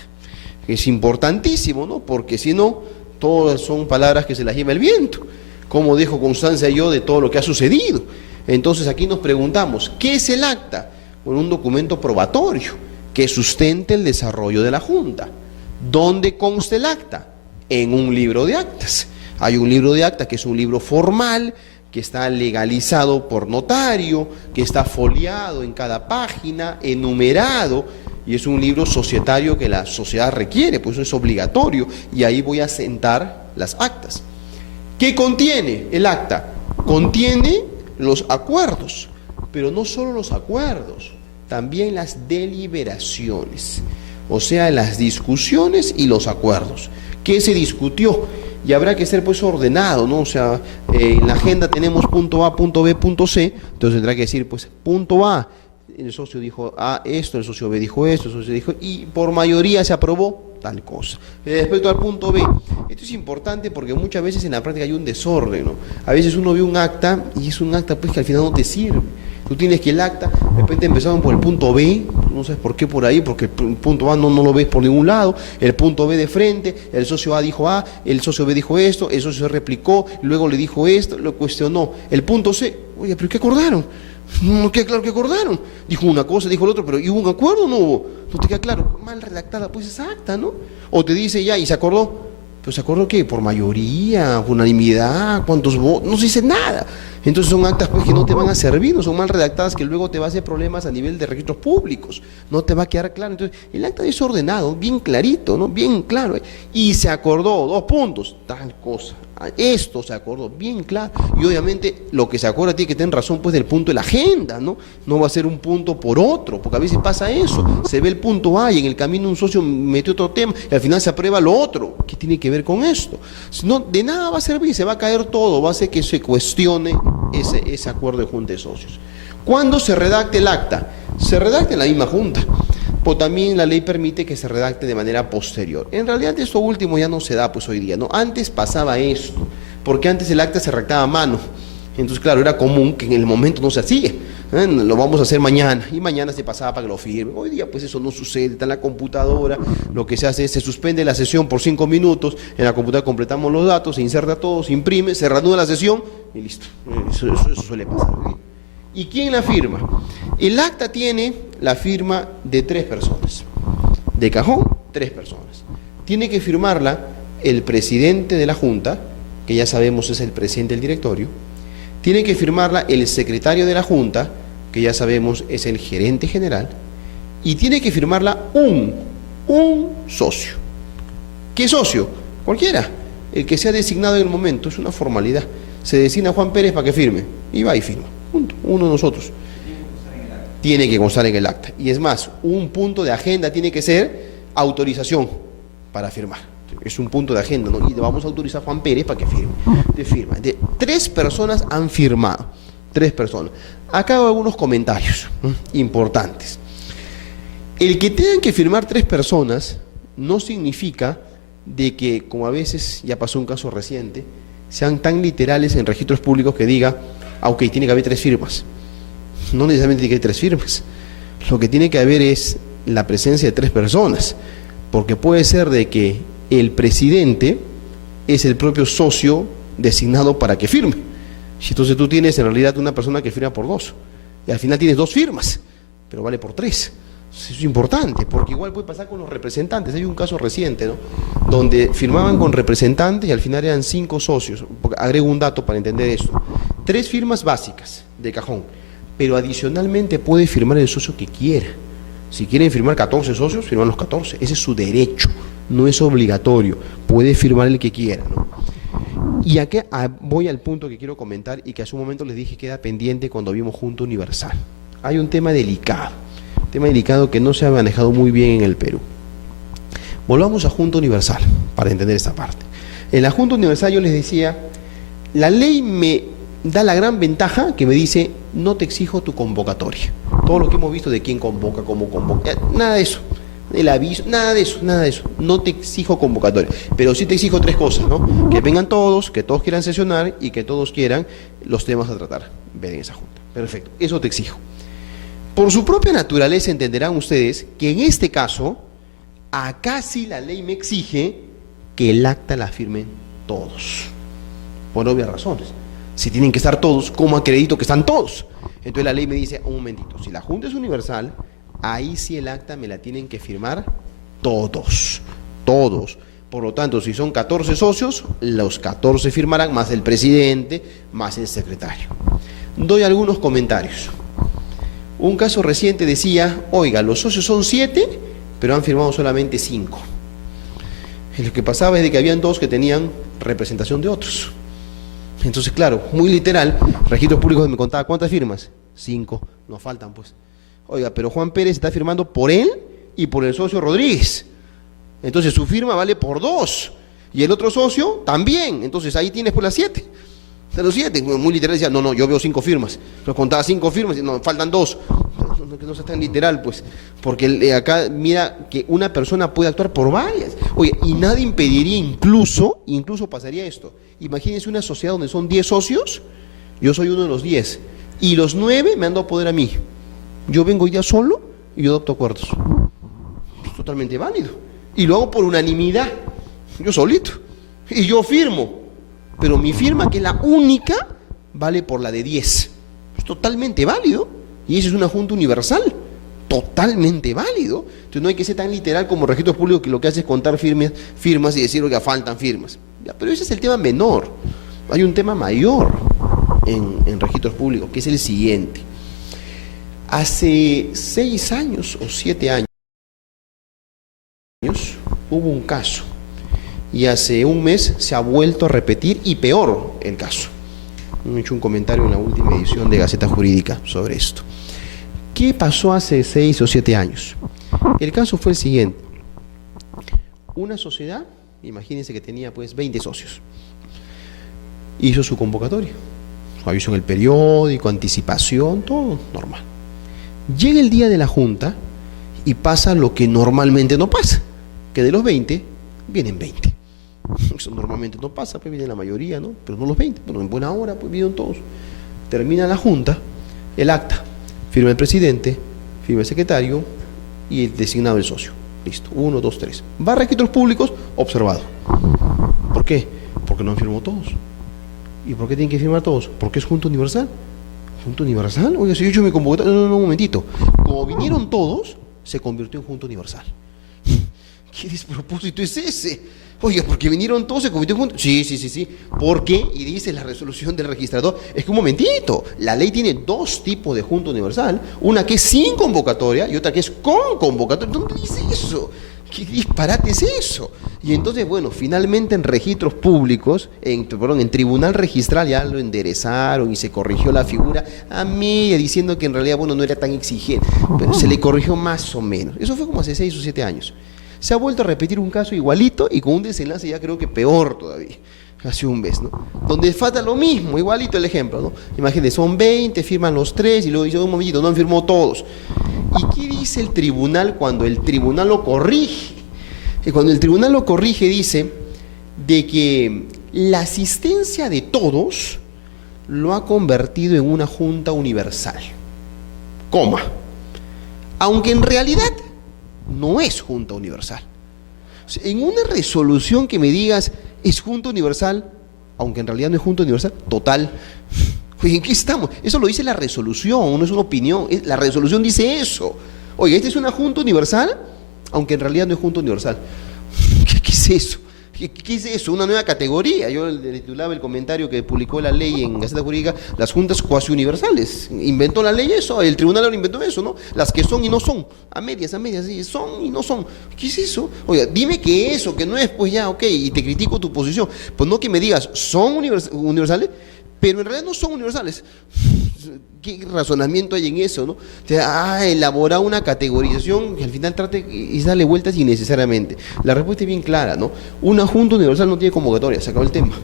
Es importantísimo, ¿no? Porque si no, todas son palabras que se las lleva el viento. Como dijo Constancia yo de todo lo que ha sucedido. Entonces aquí nos preguntamos, ¿qué es el acta? Bueno, un documento probatorio que sustente el desarrollo de la Junta. ¿Dónde consta el acta? En un libro de actas. Hay un libro de actas que es un libro formal, que está legalizado por notario, que está foliado en cada página, enumerado, y es un libro societario que la sociedad requiere, pues eso es obligatorio, y ahí voy a sentar las actas. ¿Qué contiene el acta? Contiene los acuerdos, pero no solo los acuerdos, también las deliberaciones, o sea, las discusiones y los acuerdos. ¿Qué se discutió? Y habrá que ser pues ordenado, ¿no? O sea, en la agenda tenemos punto A, punto B, punto C, entonces tendrá que decir pues punto A, el socio dijo A esto, el socio B dijo esto, el socio dijo, y por mayoría se aprobó tal cosa. Respecto al punto B, esto es importante porque muchas veces en la práctica hay un desorden, ¿no? A veces uno ve un acta y es un acta pues que al final no te sirve. Tú tienes que el acta, de repente empezaron por el punto B, no sabes por qué por ahí, porque el punto A no lo ves por ningún lado, el punto B de frente, el socio A dijo A, el socio B dijo esto, el socio replicó, luego le dijo esto, lo cuestionó. El punto C, oye, ¿pero qué acordaron? No queda claro que acordaron. Dijo una cosa, dijo el otro, pero ¿y hubo un acuerdo o no hubo? No te queda claro. Mal redactada pues esa acta, ¿no? O te dice ya, y se acordó, Pero ¿se acordó qué? ¿Por mayoría? ¿Por unanimidad? ¿Cuántos votos? No se dice nada. Entonces son actas pues que no te van a servir, no son mal redactadas, que luego te va a hacer problemas a nivel de registros públicos. No te va a quedar claro. Entonces, el acta es ordenado, bien clarito, ¿no? Bien claro. Y se acordó, 2 puntos, tal cosa. Esto se acordó, bien claro. Y obviamente lo que se acuerda tiene que tener razón pues del punto de la agenda, ¿no? No va a ser un punto por otro, porque a veces pasa eso. Se ve el punto A y en el camino un socio metió otro tema y al final se aprueba lo otro. ¿Qué tiene que ver con esto? Si no, de nada va a servir, se va a caer todo, va a hacer que se cuestione ese acuerdo de junta de socios. ¿Cuándo se redacte el acta? Se redacta en la misma junta, o también la ley permite que se redacte de manera posterior. En realidad esto último ya no se da pues hoy día, ¿no? Antes pasaba esto, porque antes el acta se redactaba a mano. Entonces, claro, era común que en el momento no se hacía. Lo vamos a hacer mañana, y mañana se pasaba para que lo firme. Hoy día pues eso no sucede, está en la computadora, lo que se hace es se suspende la sesión por 5 minutos, en la computadora completamos los datos, se inserta todo, se imprime, se reanuda la sesión y listo. Eso suele pasar. ¿Y quién la firma? El acta tiene la firma de 3 personas. De cajón, 3 personas. Tiene que firmarla el presidente de la Junta, que ya sabemos es el presidente del directorio. Tiene que firmarla el secretario de la Junta, que ya sabemos es el gerente general. Y tiene que firmarla un socio. ¿Qué socio? Cualquiera. El que sea designado en el momento, es una formalidad. Se designa a Juan Pérez para que firme. Y va y firma. Punto. Uno de nosotros. Tiene que constar en el acta. Y es más, un punto de agenda tiene que ser autorización para firmar. Es un punto de agenda, ¿no? Y le vamos a autorizar a Juan Pérez para que firme. Te firma. 3 personas han firmado. 3 personas. Acá hago algunos comentarios importantes. El que tengan que firmar 3 personas no significa de que, como a veces ya pasó un caso reciente, sean tan literales en registros públicos que diga, ok, tiene que haber 3 firmas. No necesariamente tiene que haber 3 firmas. Lo que tiene que haber es la presencia de 3 personas, porque puede ser de que el presidente es el propio socio designado para que firme. Entonces tú tienes en realidad una persona que firma por 2, y al final tienes 2 firmas, pero vale por 3. Eso es importante, porque igual puede pasar con los representantes. Hay un caso reciente, ¿no?, donde firmaban con representantes y al final eran 5 socios. Agrego un dato para entender esto. 3 firmas básicas de cajón, pero adicionalmente puede firmar el socio que quiera. Si quieren firmar 14 socios, firman los 14. Ese es su derecho, no es obligatorio. Puede firmar el que quiera, ¿no? Y aquí voy al punto que quiero comentar y que hace un momento les dije queda pendiente cuando vimos Junta Universal. Hay un tema delicado que no se ha manejado muy bien en el Perú. Volvamos a Junta Universal para entender esta parte. En la Junta Universal yo les decía, la ley me da la gran ventaja que me dice, no te exijo tu convocatoria. Todo lo que hemos visto de quién convoca, cómo convoca, nada de eso. El aviso, nada de eso. No te exijo convocatoria, pero sí te exijo 3 cosas, ¿no? Que vengan todos, que todos quieran sesionar y que todos quieran los temas a tratar. Ver en esa Junta. Perfecto, eso te exijo. Por su propia naturaleza entenderán ustedes que en este caso, acá sí la ley me exige que el acta la firmen todos, por obvias razones. Si tienen que estar todos, ¿cómo acredito que están todos? Entonces la ley me dice, un momentito, si la Junta es universal, ahí sí el acta me la tienen que firmar todos. Por lo tanto, si son 14 socios, los 14 firmarán, más el presidente, más el secretario. Doy algunos comentarios. Un caso reciente decía, oiga, los socios son 7, pero han firmado solamente 5. Y lo que pasaba es de que habían 2 que tenían representación de otros. Entonces, claro, muy literal, registros públicos me contaba, ¿cuántas firmas? 5, nos faltan pues. Oiga, pero Juan Pérez está firmando por él y por el socio Rodríguez. Entonces su firma vale por 2. Y el otro socio también. Entonces ahí tienes pues las 7. De los 7, muy literal decía, no, yo veo 5 firmas. Pero contaba 5 firmas y no, faltan 2. No sea tan literal, pues. Porque acá mira que una persona puede actuar por varias. Oye, y nada impediría incluso pasaría esto. Imagínense una sociedad donde son 10 socios, yo soy uno de los 10. Y los 9 me han dado poder a mí. Yo vengo ya solo y yo adopto acuerdos. Es totalmente válido. Y lo hago por unanimidad. Yo solito. Y yo firmo. Pero mi firma, que es la única, vale por la de 10. Es totalmente válido. Y esa es una Junta universal. totalmente válido. Entonces no hay que ser tan literal como registros públicos, que lo que hace es contar firmas y decir que faltan firmas. Ya, pero ese es el tema menor. Hay un tema mayor en registros públicos, que es el siguiente. Hace 6 años o 7 años hubo un caso, y hace un mes se ha vuelto a repetir, y peor el caso. He hecho un comentario en la última edición de Gaceta Jurídica sobre esto. ¿Qué pasó hace 6 o 7 años? El caso fue el siguiente. Una sociedad, imagínense que tenía pues 20 socios, hizo su convocatoria, su aviso en el periódico, anticipación, todo normal. Llega el día de la junta y pasa lo que normalmente no pasa, que de los 20 vienen 20. Eso normalmente no pasa, pues viene la mayoría, ¿no? Pero no los 20, bueno, en buena hora pues vienen todos. Termina la junta, el acta, firma el presidente, firma el secretario y el designado del socio. Listo, 1, 2, 3. Va a registros públicos, observado. ¿Por qué? Porque no han firmado todos. ¿Y por qué tienen que firmar todos? Porque es Junta Universal. ¿Junta Universal? Oiga, si yo he hecho mi convocatoria, no, un momentito. Como vinieron todos, se convirtió en Junta Universal. ¿Qué despropósito es ese? Oiga, porque vinieron todos, se convirtió en Junta. Sí. ¿Por qué? Y dice la resolución del registrador. Es que un momentito, la ley tiene 2 tipos de Junta Universal. Una que es sin convocatoria y otra que es con convocatoria. ¿Dónde dice eso? ¿Qué disparate es eso? Y entonces, bueno, finalmente en registros públicos, en tribunal registral ya lo enderezaron y se corrigió la figura a media, diciendo que en realidad, bueno, no era tan exigente, pero se le corrigió más o menos. Eso fue como hace 6 o 7 años. Se ha vuelto a repetir un caso igualito y con un desenlace ya creo que peor todavía, hace un mes, ¿no? Donde falta lo mismo, igualito el ejemplo, ¿no? Imagínense, son 20, firman los 3 y luego dicen, un momentito, no han firmado todos. ¿Y qué dice el tribunal cuando el tribunal lo corrige? Que cuando el tribunal lo corrige dice de que la asistencia de todos lo ha convertido en una junta universal, coma, aunque en realidad no es junta universal. O sea, en una resolución que me digas es junta universal, aunque en realidad no es junta universal, total. Oye, ¿en qué estamos? Eso lo dice la resolución, no es una opinión. La resolución dice eso. Oye, ¿esta es una junta universal? Aunque en realidad no es junta universal. ¿Qué es eso? ¿Qué es eso? Una nueva categoría. Yo le titulaba el comentario que publicó la ley en Gaceta Jurídica, las juntas cuasi universales. Inventó la ley eso, el tribunal ahora inventó eso, ¿no? Las que son y no son, a medias, sí, son y no son. ¿Qué es eso? Oiga, dime que eso, que no es, pues ya, ok, y te critico tu posición. Pues no que me digas, son universales, pero en realidad no son universales. ¿Qué razonamiento hay en eso, no? O sea, elaborar una categorización que al final trate y darle vueltas innecesariamente. La respuesta es bien clara, ¿no? Una junta universal no tiene convocatoria, se acabó el tema.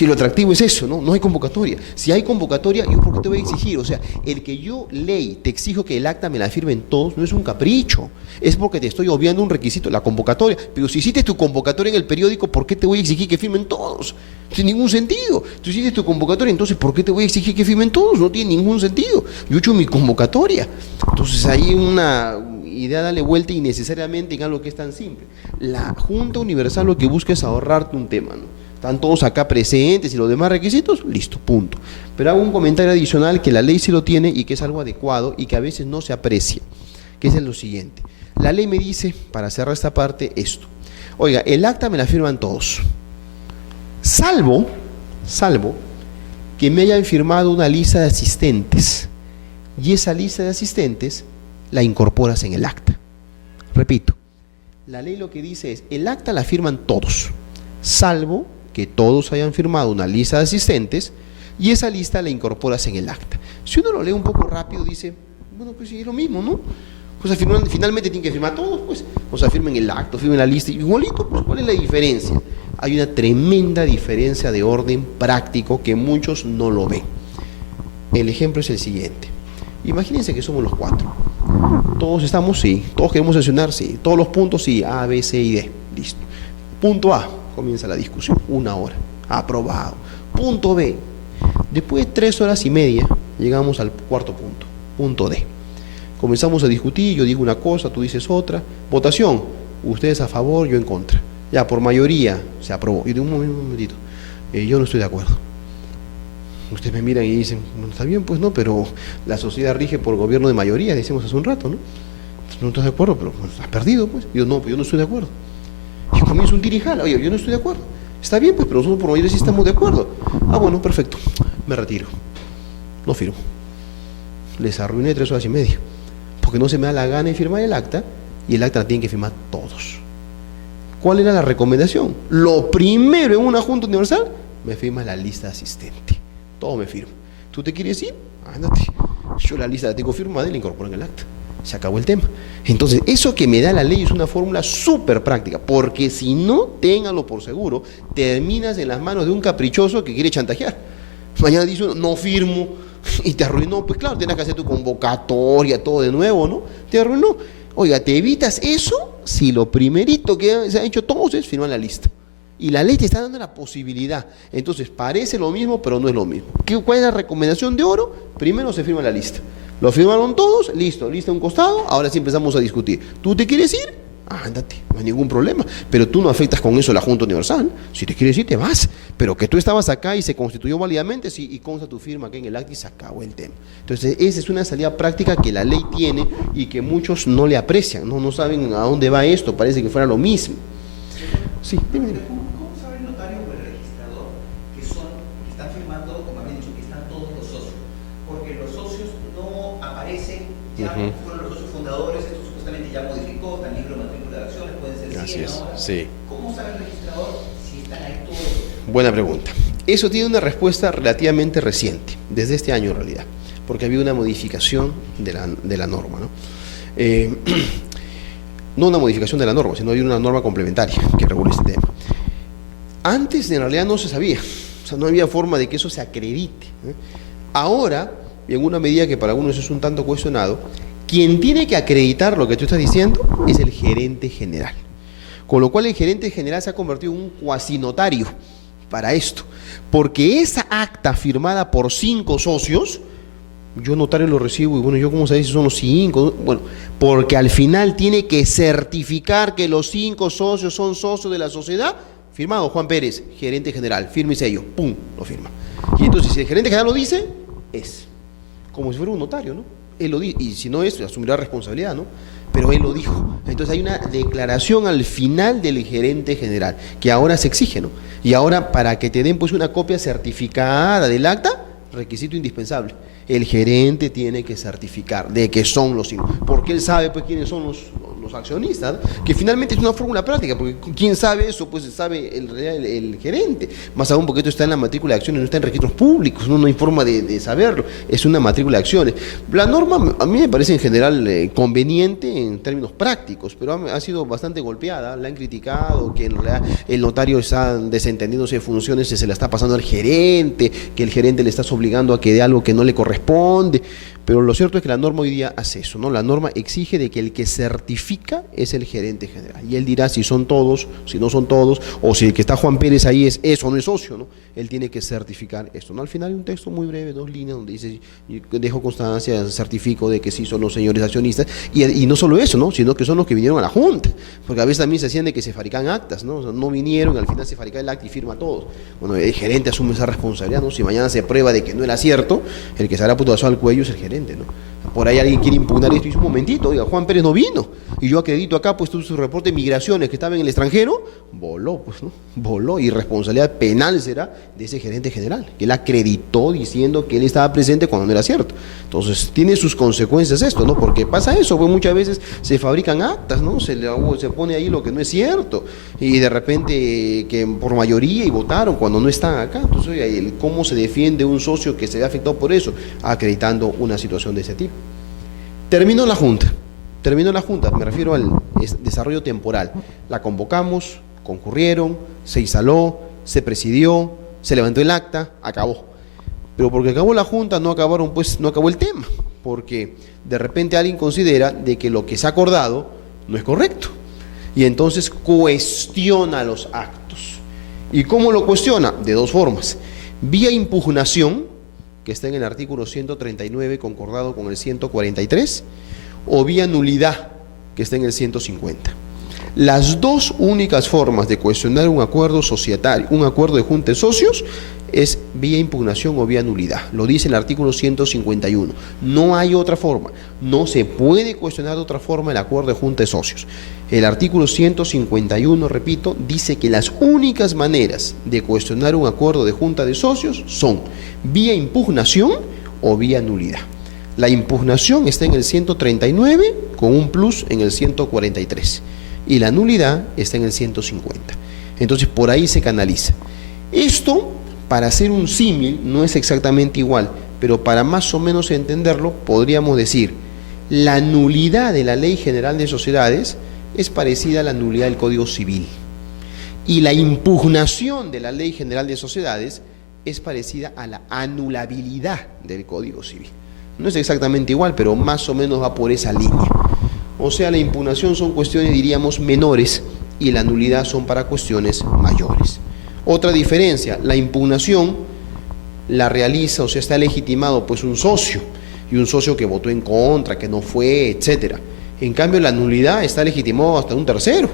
Y lo atractivo es eso, ¿no? No hay convocatoria. Si hay convocatoria, ¿yo por qué te voy a exigir? O sea, el que yo, ley, te exijo que el acta me la firmen todos, no es un capricho. Es porque te estoy obviando un requisito, la convocatoria. Pero si hiciste tu convocatoria en el periódico, ¿por qué te voy a exigir que firmen todos? Sin ningún sentido. Tú hiciste tu convocatoria, entonces, ¿por qué te voy a exigir que firmen todos? No tiene ningún sentido. Yo he hecho mi convocatoria. Entonces, hay una idea, darle vuelta innecesariamente en algo que es tan simple. La Junta Universal lo que busca es ahorrarte un tema, ¿no? Están todos acá presentes y los demás requisitos, listo, punto. Pero hago un comentario adicional que la ley sí lo tiene y que es algo adecuado y que a veces no se aprecia, que es lo siguiente. La ley me dice, para cerrar esta parte, esto. Oiga, el acta me la firman todos, salvo que me hayan firmado una lista de asistentes y esa lista de asistentes la incorporas en el acta. Repito, la ley lo que dice es, el acta la firman todos, salvo que todos hayan firmado una lista de asistentes y esa lista la incorporas en el acta. Si uno lo lee un poco rápido, dice, bueno, pues sí, es lo mismo, ¿no? Pues finalmente tienen que firmar todos, pues. O sea, firmen el acto, firmen la lista, igualito, pues ¿cuál es la diferencia? Hay una tremenda diferencia de orden práctico que muchos no lo ven. El ejemplo es el siguiente. Imagínense que somos los 4. Todos estamos, sí. Todos queremos sesionar, sí. Todos los puntos, sí. A, B, C y D. Listo. Punto A. Comienza la discusión, 1 hora, aprobado. Punto B, después de 3 horas y media, llegamos al cuarto punto, punto D. Comenzamos a discutir, yo digo una cosa, tú dices otra. Votación, ustedes a favor, yo en contra. Ya, por mayoría, se aprobó. Y de un momentito, yo no estoy de acuerdo. Ustedes me miran y dicen, bueno, está bien, pues no, pero la sociedad rige por gobierno de mayoría, decimos hace un rato, ¿no? no estás de acuerdo, pero pues, has perdido, pues. Yo no, pues yo no estoy de acuerdo. Y comienza un tirijala, oye, yo no estoy de acuerdo. Está bien, pues, pero nosotros por mayoría sí estamos de acuerdo. Ah, bueno, perfecto, me retiro. No firmo. Les arruiné 3 horas y media. Porque no se me da la gana de firmar el acta, y el acta la tienen que firmar todos. ¿Cuál era la recomendación? Lo primero en una junta universal, me firmas la lista asistente. Todo me firma. ¿Tú te quieres ir? Ándate. Yo la lista la tengo firmada y la incorporo en el acta. Se acabó el tema. Entonces, eso que me da la ley es una fórmula súper práctica, porque si no, ténganlo por seguro, terminas en las manos de un caprichoso que quiere chantajear. Mañana dice uno, no firmo, y te arruinó. Pues claro, tienes que hacer tu convocatoria, todo de nuevo, ¿no? Te arruinó. Oiga, te evitas eso si lo primerito que se ha hecho todos es firmar la lista. Y la ley te está dando la posibilidad. Entonces, parece lo mismo, pero no es lo mismo. ¿Cuál es la recomendación de oro? Primero se firma la lista. Lo firmaron todos, listo, lista a un costado, ahora sí empezamos a discutir. ¿Tú te quieres ir? Ándate, no hay ningún problema. Pero tú no afectas con eso la Junta Universal. Si te quieres ir, te vas. Pero que tú estabas acá y se constituyó válidamente, sí, y consta tu firma aquí en el acta y se acabó el tema. Entonces, esa es una salida práctica que la ley tiene y que muchos no le aprecian, no saben a dónde va esto, parece que fuera lo mismo. Sí, dime. ¿Cómo sabe el notario o el registrador que están firmando, como habían dicho, que están todos los socios? Porque los socios no aparecen, ya fueron los socios fundadores, esto supuestamente ya modificó, está en libro de matrícula de acciones, pueden ser 100 Así es, ahora. sí. ¿Cómo sabe el registrador si están ahí todos? Buena pregunta. Eso tiene una respuesta relativamente reciente, desde este año en realidad, porque había una modificación de la norma, ¿no? No una modificación de la norma, sino había una norma complementaria que regula este tema. Antes en realidad no se sabía, o sea, no había forma de que eso se acredite, ¿eh? Ahora, y en una medida que para algunos es un tanto cuestionado, quien tiene que acreditar lo que tú estás diciendo es el gerente general. Con lo cual el gerente general se ha convertido en un cuasinotario para esto, porque esa acta firmada por 5 socios, yo notario lo recibo y bueno, yo cómo sabéis si son los 5, bueno, porque al final tiene que certificar que los 5 socios son socios de la sociedad. Firmado Juan Pérez, gerente general, firme y sello, pum, lo firma. Y entonces si el gerente general lo dice, es como si fuera un notario, ¿no? Él lo dice, y si no es, asumirá responsabilidad, ¿no? Pero él lo dijo. Entonces hay una declaración al final del gerente general, que ahora se exige, ¿no? Y ahora para que te den pues una copia certificada del acta, requisito indispensable. El gerente tiene que certificar de que son los 5, porque él sabe pues quiénes son los accionistas, ¿no? Que finalmente es una fórmula práctica, porque ¿quién sabe eso? Pues sabe el gerente, más aún porque esto está en la matrícula de acciones, no está en registros públicos, no hay forma de saberlo, es una matrícula de acciones. La norma a mí me parece en general conveniente en términos prácticos, pero ha sido bastante golpeada, la han criticado, que en realidad el notario está desentendiéndose de funciones, se la está pasando al gerente, que el gerente le estás obligando a que dé algo que no le corresponde. Pero lo cierto es que la norma hoy día hace eso, ¿no? La norma exige de que el que certifica es el gerente general. Y él dirá si son todos, si no son todos, o si el que está Juan Pérez ahí es eso, no es socio, ¿no? Él tiene que certificar esto, ¿no? Al final hay un texto muy breve, 2 líneas, donde dice, dejo constancia, certifico de que sí son los señores accionistas. Y no solo eso, ¿no? Sino que son los que vinieron a la Junta. Porque a veces también se hacían de que se fabrican actas, ¿no? O sea, no vinieron, al final se fabrica el acta y firma todos. Bueno, el gerente asume esa responsabilidad, ¿no? Si mañana se prueba de que no era cierto, el que se hará putazo al cuello es el gerente, ¿no? Por ahí alguien quiere impugnar esto y dice, un momentito, oiga, Juan Pérez no vino, y yo acredito acá, pues su reporte de migraciones que estaba en el extranjero, voló, pues, ¿no? Voló, y responsabilidad penal será de ese gerente general, que él acreditó diciendo que él estaba presente cuando no era cierto. Entonces, tiene sus consecuencias esto, ¿no? Porque pasa eso, pues muchas veces se fabrican actas, ¿no? Se pone ahí lo que no es cierto, y de repente que por mayoría y votaron cuando no están acá. Entonces, oiga, ¿cómo se defiende un socio que se ve afectado por eso? Acreditando una situación de ese tipo. Terminó la Junta, me refiero al desarrollo temporal. La convocamos, concurrieron, se instaló, se presidió, se levantó el acta, acabó. Pero porque acabó la Junta no acabó el tema, porque de repente alguien considera de que lo que se ha acordado no es correcto. Y entonces cuestiona los actos. ¿Y cómo lo cuestiona? De 2 formas. Vía impugnación, que está en el artículo 139 concordado con el 143, o vía nulidad, que está en el 150. Las 2 únicas formas de cuestionar un acuerdo societario, un acuerdo de junta de socios, es vía impugnación o vía nulidad. Lo dice el artículo 151. No hay otra forma. No se puede cuestionar de otra forma el acuerdo de junta de socios. El artículo 151, repito, dice que las únicas maneras de cuestionar un acuerdo de junta de socios son vía impugnación o vía nulidad. La impugnación está en el 139 con un plus en el 143 y la nulidad está en el 150. Entonces por ahí se canaliza. Esto, para hacer un símil, no es exactamente igual, pero para más o menos entenderlo, podríamos decir, la nulidad de la Ley General de Sociedades es parecida a la nulidad del Código Civil. Y la impugnación de la Ley General de Sociedades es parecida a la anulabilidad del Código Civil. No es exactamente igual, pero más o menos va por esa línea. O sea, la impugnación son cuestiones, diríamos, menores y la nulidad son para cuestiones mayores. Otra diferencia, la impugnación la realiza, o sea, está legitimado pues un socio, y un socio que votó en contra, que no fue, etcétera. En cambio, la nulidad está legitimado hasta un tercero,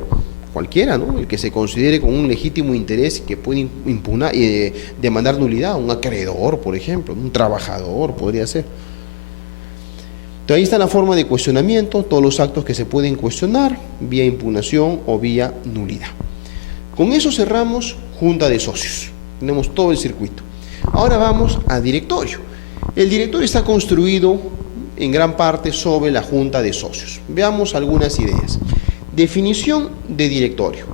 cualquiera, ¿no? El que se considere con un legítimo interés que puede impugnar, demandar nulidad, un acreedor, por ejemplo, un trabajador podría ser. Entonces, ahí está la forma de cuestionamiento, todos los actos que se pueden cuestionar, vía impugnación o vía nulidad. Con eso cerramos junta de socios. Tenemos todo el circuito. Ahora vamos a directorio. El directorio está construido en gran parte sobre la junta de socios. Veamos algunas ideas. Definición de directorio.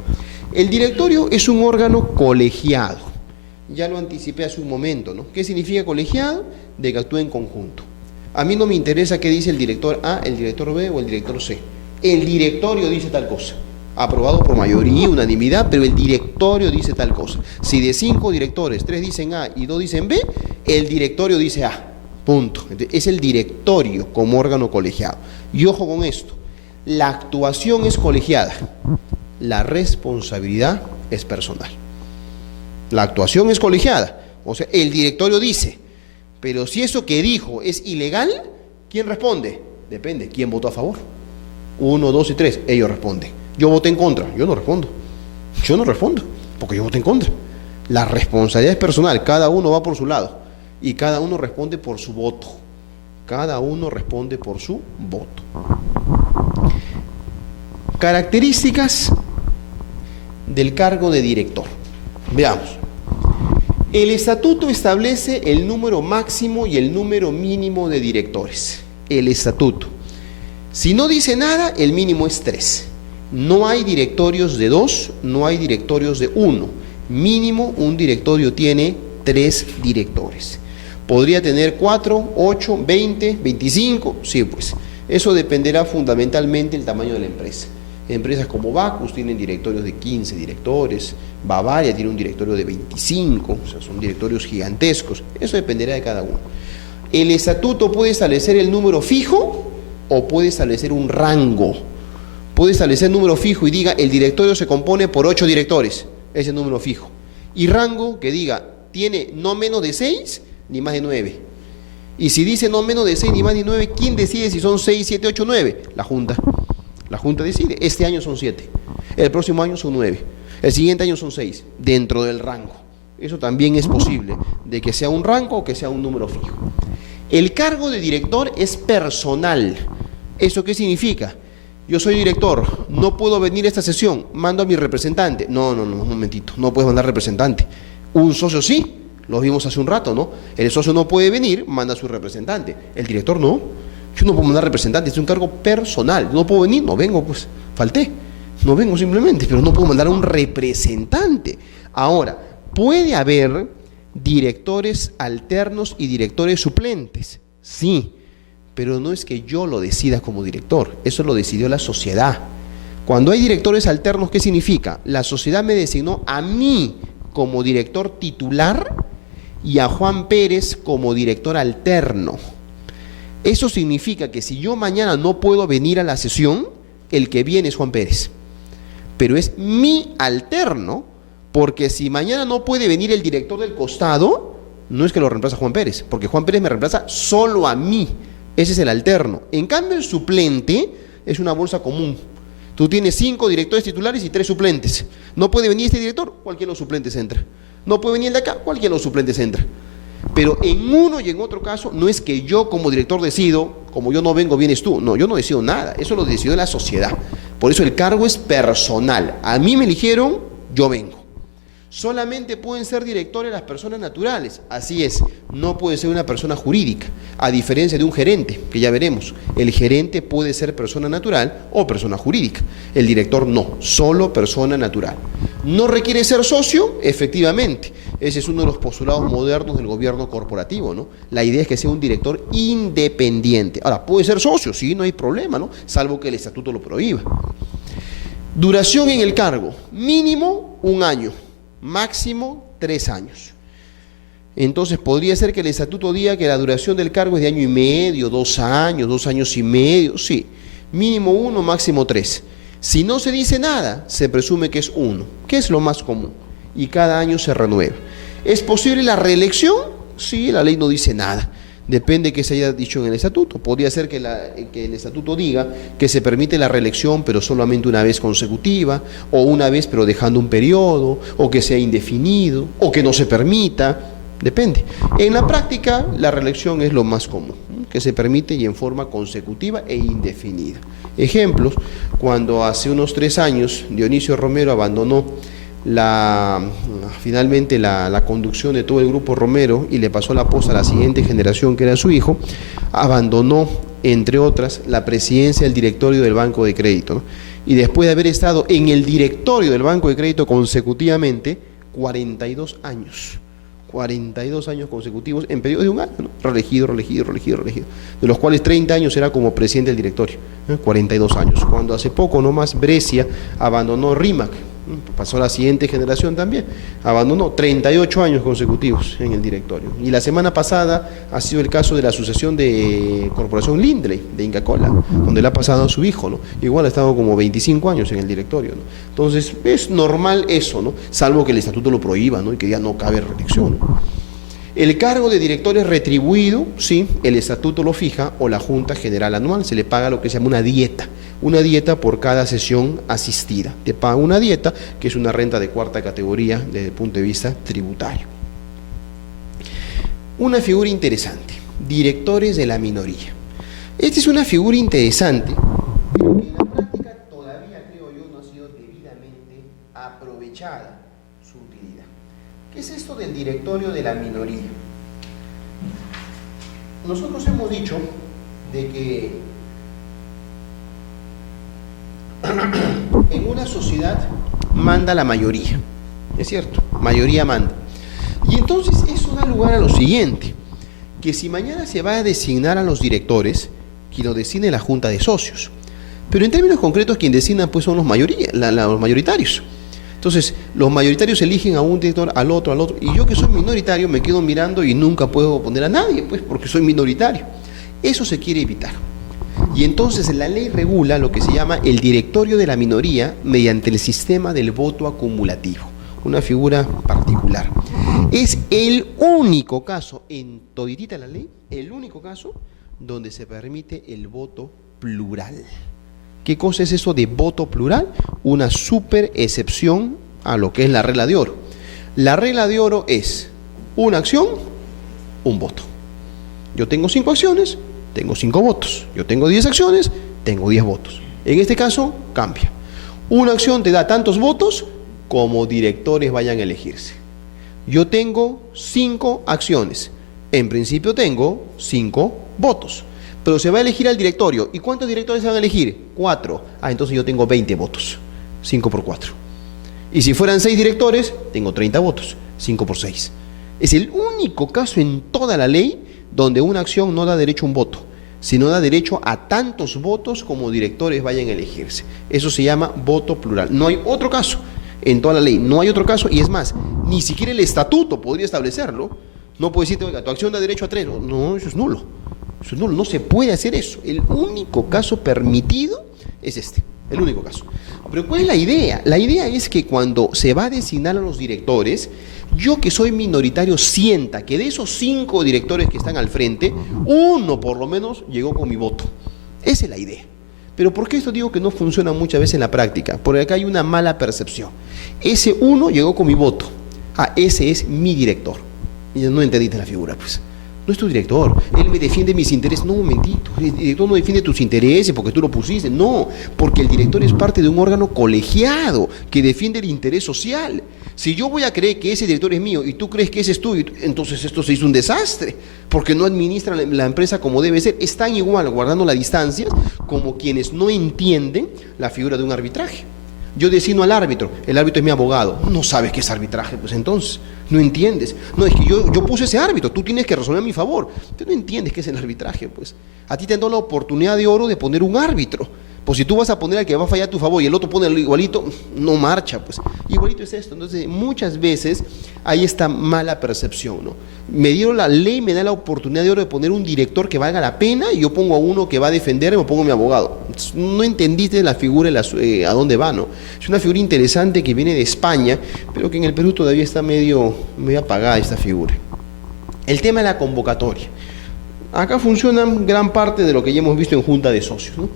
El directorio es un órgano colegiado. Ya lo anticipé hace un momento, ¿no? ¿Qué significa colegiado? De que actúe en conjunto. A mí no me interesa qué dice el director A, el director B o el director C. El directorio dice tal cosa. Aprobado por mayoría, unanimidad, pero el directorio dice tal cosa. Si de 5 directores, 3 dicen A y 2 dicen B, el directorio dice A. Punto. Es el directorio como órgano colegiado. Y ojo con esto, la actuación es colegiada, la responsabilidad es personal. La actuación es colegiada, o sea, el directorio dice, pero si eso que dijo es ilegal, ¿quién responde? Depende, ¿quién votó a favor? 1, 2 y 3, ellos responden. Yo voté en contra, yo no respondo, porque yo voté en contra. La responsabilidad es personal, cada uno va por su lado y cada uno responde por su voto. Cada uno responde por su voto. Características del cargo de director. Veamos. El estatuto establece el número máximo y el número mínimo de directores. El estatuto. Si no dice nada, el mínimo es 3. No hay directorios de 2, no hay directorios de 1. Mínimo un directorio tiene 3 directores. ¿Podría tener 4, 8, 20, 25? Sí, pues. Eso dependerá fundamentalmente del tamaño de la empresa. Empresas como Bacus tienen directorios de 15 directores, Bavaria tiene un directorio de 25, o sea, son directorios gigantescos. Eso dependerá de cada uno. El estatuto puede establecer el número fijo o puede establecer un rango. Puede establecer número fijo y diga el directorio se compone por 8 directores, ese número fijo. Y rango que diga tiene no menos de 6 ni más de 9. Y si dice no menos de 6 ni más de 9, ¿quién decide si son 6, 7, 8, 9? La Junta. La Junta decide. Este año son 7. El próximo año son 9. El siguiente año son 6. Dentro del rango. Eso también es posible, de que sea un rango o que sea un número fijo. El cargo de director es personal. ¿Eso qué significa? Yo soy director, no puedo venir a esta sesión, mando a mi representante. No, un momentito, no puedes mandar representante. Un socio sí, lo vimos hace un rato, ¿no? El socio no puede venir, manda a su representante. El director no. Yo no puedo mandar representante, es un cargo personal. No puedo venir, no vengo, pues, falté. No vengo simplemente, pero no puedo mandar a un representante. Ahora, puede haber directores alternos y directores suplentes, sí, pero no es que yo lo decida como director, eso lo decidió la sociedad. Cuando hay directores alternos, ¿qué significa? La sociedad me designó a mí como director titular y a Juan Pérez como director alterno. Eso significa que si yo mañana no puedo venir a la sesión, el que viene es Juan Pérez. Pero es mi alterno, porque si mañana no puede venir el director del costado, no es que lo reemplaza Juan Pérez, porque Juan Pérez me reemplaza solo a mí. Ese es el alterno. En cambio, el suplente es una bolsa común. Tú tienes 5 directores titulares y 3 suplentes. No puede venir este director, cualquiera de los suplentes entra. No puede venir el de acá, cualquiera de los suplentes entra. Pero en uno y en otro caso, no es que yo como director decido, como yo no vengo, vienes tú. No, yo no decido nada, eso lo decidió la sociedad. Por eso el cargo es personal. A mí me eligieron, yo vengo. Solamente pueden ser directores las personas naturales, así es, no puede ser una persona jurídica, a diferencia de un gerente, que ya veremos. El gerente puede ser persona natural o persona jurídica, el director no, solo persona natural. ¿No requiere ser socio? Efectivamente, ese es uno de los postulados modernos del gobierno corporativo, ¿no? La idea es que sea un director independiente. Ahora, puede ser socio, sí, no hay problema, ¿no? Salvo que el estatuto lo prohíba. Duración en el cargo, mínimo 1 año. Máximo 3 años. Entonces podría ser que el estatuto diga que la duración del cargo es de 1 año y medio, 2 años, 2 años y medio, sí, mínimo 1, máximo 3. Si no se dice nada, se presume que es 1, que es lo más común, y cada año se renueva. ¿Es posible la reelección? Sí, la ley no dice nada. Depende que se haya dicho en el estatuto. Podría ser que el estatuto diga que se permite la reelección, pero solamente una vez consecutiva, o una vez pero dejando un periodo, o que sea indefinido, o que no se permita. Depende. En la práctica, la reelección es lo más común, que se permite y en forma consecutiva e indefinida. Ejemplos: cuando hace unos 3 años Dionisio Romero abandonó finalmente la conducción de todo el grupo Romero y le pasó la posta a la siguiente generación, que era su hijo, abandonó, entre otras, la presidencia del directorio del Banco de Crédito, ¿no? Y después de haber estado en el directorio del Banco de Crédito consecutivamente 42 años. 42 años consecutivos en periodo de 1 año, ¿no? Reelegido, de los cuales 30 años era como presidente del directorio, 42 años. Cuando hace poco nomás Brescia abandonó Rímac, pasó a la siguiente generación también, abandonó 38 años consecutivos en el directorio. Y la semana pasada ha sido el caso de la sucesión de Corporación Lindley, de Inca Kola, donde le ha pasado a su hijo, ¿no? Igual ha estado como 25 años en el directorio, ¿no? Entonces es normal eso, ¿no? Salvo que el estatuto lo prohíba, ¿no? Y que ya no cabe reelección, ¿no? El cargo de director es retribuido, sí, el estatuto lo fija, o la Junta General Anual, se le paga lo que se llama una dieta por cada sesión asistida. Te paga una dieta, que es una renta de 4ª categoría desde el punto de vista tributario. Una figura interesante, directores de la minoría. Esta es una figura interesante, pero que en la práctica todavía, creo yo, no ha sido debidamente aprovechada su utilidad. ¿Qué es esto del directorio de la minoría? Nosotros hemos dicho de que en una sociedad manda la mayoría, es cierto, mayoría manda. Y entonces eso da lugar a lo siguiente, que si mañana se va a designar a los directores, quien lo designe la junta de socios. Pero en términos concretos, quien designa pues son los mayoritarios. Entonces, los mayoritarios eligen a un director, al otro, y yo que soy minoritario me quedo mirando y nunca puedo poner a nadie, pues, porque soy minoritario. Eso se quiere evitar. Y entonces la ley regula lo que se llama el directorio de la minoría mediante el sistema del voto acumulativo, una figura particular. Es el único caso en toditita la ley, el único caso donde se permite el voto plural. ¿Qué cosa es eso de voto plural? Una super excepción a lo que es la regla de oro. La regla de oro es una acción, un voto. Yo tengo 5 acciones, tengo 5 votos. Yo tengo 10 acciones, tengo 10 votos. En este caso, cambia. Una acción te da tantos votos como directores vayan a elegirse. Yo tengo 5 acciones. En principio tengo 5 votos. Pero se va a elegir al directorio. ¿Y cuántos directores se van a elegir? 4. Entonces yo tengo 20 votos. 5 por 4. Y si fueran 6 directores, tengo 30 votos. 5 por 6. Es el único caso en toda la ley donde una acción no da derecho a un voto, sino da derecho a tantos votos como directores vayan a elegirse. Eso se llama voto plural. No hay otro caso en toda la ley. No hay otro caso. Y es más, ni siquiera el estatuto podría establecerlo. No puede decirte, oiga, tu acción da derecho a 3. No, eso es nulo. Eso es nulo. No se puede hacer eso. El único caso permitido es este. El único caso. Pero ¿cuál es la idea? La idea es que cuando se va a designar a los directores, yo que soy minoritario sienta que de esos 5 directores que están al frente, uno por lo menos llegó con mi voto. Esa es la idea. Pero ¿por qué esto digo que no funciona muchas veces en la práctica? Porque acá hay una mala percepción. Ese uno llegó con mi voto. Ah, ese es mi director. Y no entendiste la figura, pues. No es tu director, él me defiende mis intereses. No, un momentito, el director no defiende tus intereses porque tú lo pusiste. No, porque el director es parte de un órgano colegiado que defiende el interés social. Si yo voy a creer que ese director es mío y tú crees que ese es tuyo, entonces esto se hizo un desastre, porque no administra la empresa como debe ser. Están igual, guardando las distancias, como quienes no entienden la figura de un arbitraje. Yo designo al árbitro, el árbitro es mi abogado. No sabes qué es arbitraje, pues entonces, no entiendes. No, es que yo puse ese árbitro, tú tienes que resolver a mi favor. Tú no entiendes qué es el arbitraje, pues. A ti te han dado la oportunidad de oro de poner un árbitro. Pues si tú vas a poner al que va a fallar a tu favor y el otro pone el igualito, no marcha, pues. Igualito es esto. Entonces, muchas veces hay esta mala percepción, ¿no? Me dieron la ley, me da la oportunidad de oro de poner un director que valga la pena y yo pongo a uno que va a defender y me pongo a mi abogado. Entonces, no entendiste la figura, a dónde va, ¿no? Es una figura interesante que viene de España, pero que en el Perú todavía está medio apagada esta figura. El tema de la convocatoria. Acá funciona gran parte de lo que ya hemos visto en junta de socios, ¿no?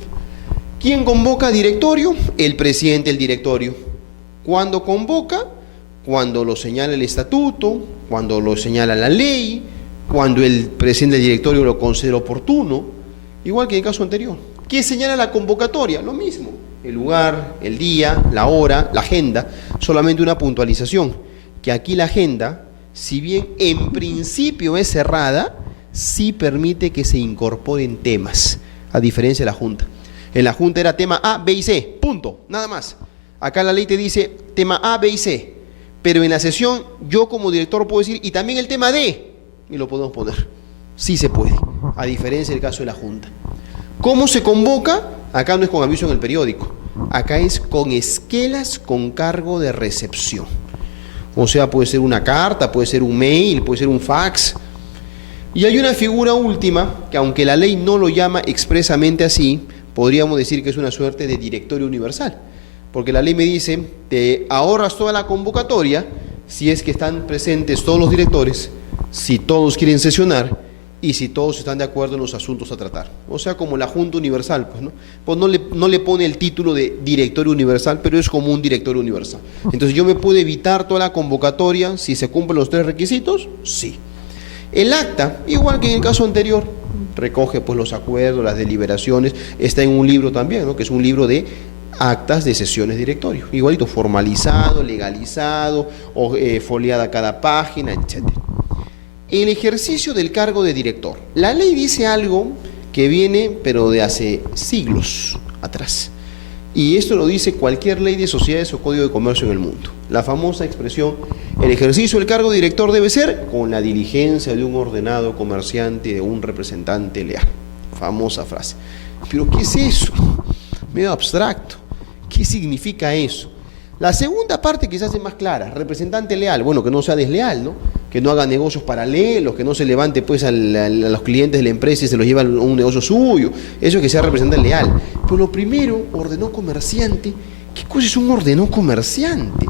¿Quién convoca directorio? El presidente del directorio. ¿Cuándo convoca? Cuando lo señala el estatuto, cuando lo señala la ley, cuando el presidente del directorio lo considera oportuno, igual que en el caso anterior. ¿Qué señala la convocatoria? Lo mismo. El lugar, el día, la hora, la agenda, solamente una puntualización, que aquí la agenda, si bien en principio es cerrada, sí permite que se incorporen temas, a diferencia de la Junta. En la Junta era tema A, B y C, punto, nada más. Acá la ley te dice tema A, B y C, pero en la sesión yo como director puedo decir, y también el tema D, y lo podemos poner. Sí se puede, a diferencia del caso de la Junta. ¿Cómo se convoca? Acá no es con aviso en el periódico, acá es con esquelas con cargo de recepción. O sea, puede ser una carta, puede ser un mail, puede ser un fax. Y hay una figura última, que aunque la ley no lo llama expresamente así, podríamos decir que es una suerte de directorio universal, porque la ley me dice, te ahorras toda la convocatoria si es que están presentes todos los directores, si todos quieren sesionar y si todos están de acuerdo en los asuntos a tratar. O sea, como la Junta Universal, pues, ¿no? Pues no le pone el título de directorio universal, pero es como un directorio universal. Entonces yo me puedo evitar toda la convocatoria si se cumplen los 3 requisitos, sí. El acta, igual que en el caso anterior, recoge pues los acuerdos, las deliberaciones, está en un libro también, ¿no? Que es un libro de actas de sesiones de directorio, igualito, formalizado, legalizado, foliada cada página, etc. El ejercicio del cargo de director. La ley dice algo que viene, pero de hace siglos atrás. Y esto lo dice cualquier ley de sociedades o código de comercio en el mundo. La famosa expresión, el ejercicio del cargo de director debe ser con la diligencia de un ordenado comerciante y de un representante leal. Famosa frase. Pero ¿qué es eso? Medio abstracto. ¿Qué significa eso? La segunda parte quizás es más clara, representante leal, bueno, que no sea desleal, ¿no? Que no haga negocios paralelos, que no se levante pues a los clientes de la empresa y se los lleva a un negocio suyo, eso es que sea representante leal. Pero lo primero, ordenó comerciante, ¿qué cosa es un ordenó comerciante?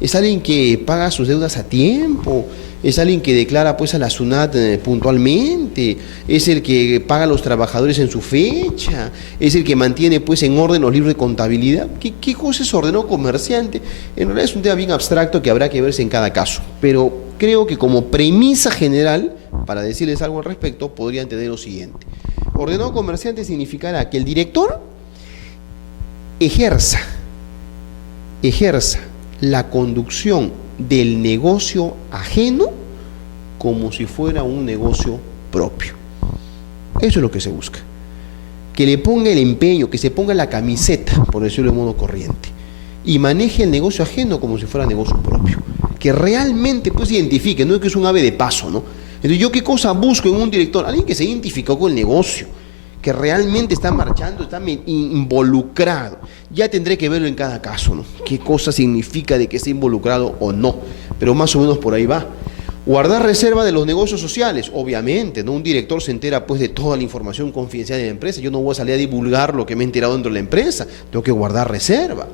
Es alguien que paga sus deudas a tiempo, es alguien que declara pues a la SUNAT puntualmente, es el que paga a los trabajadores en su fecha, es el que mantiene pues en orden los libros de contabilidad. ¿Qué cosa es ordenó comerciante? En realidad es un tema bien abstracto que habrá que verse en cada caso, pero creo que como premisa general, para decirles algo al respecto, podrían tener lo siguiente. Ordenado comerciante significará que el director ejerza la conducción del negocio ajeno como si fuera un negocio propio. Eso es lo que se busca. Que le ponga el empeño, que se ponga la camiseta, por decirlo de modo corriente, y maneje el negocio ajeno como si fuera negocio propio. Que realmente pues identifique, no es que es un ave de paso, ¿no? Entonces, ¿yo qué cosa busco en un director? Alguien que se identificó con el negocio, que realmente está marchando, está involucrado. Ya tendré que verlo en cada caso, ¿no? ¿Qué cosa significa de que esté involucrado o no? Pero más o menos por ahí va. Guardar reserva de los negocios sociales, obviamente, ¿no? Un director se entera pues de toda la información confidencial de la empresa. Yo no voy a salir a divulgar lo que me he enterado dentro de la empresa. Tengo que guardar reserva.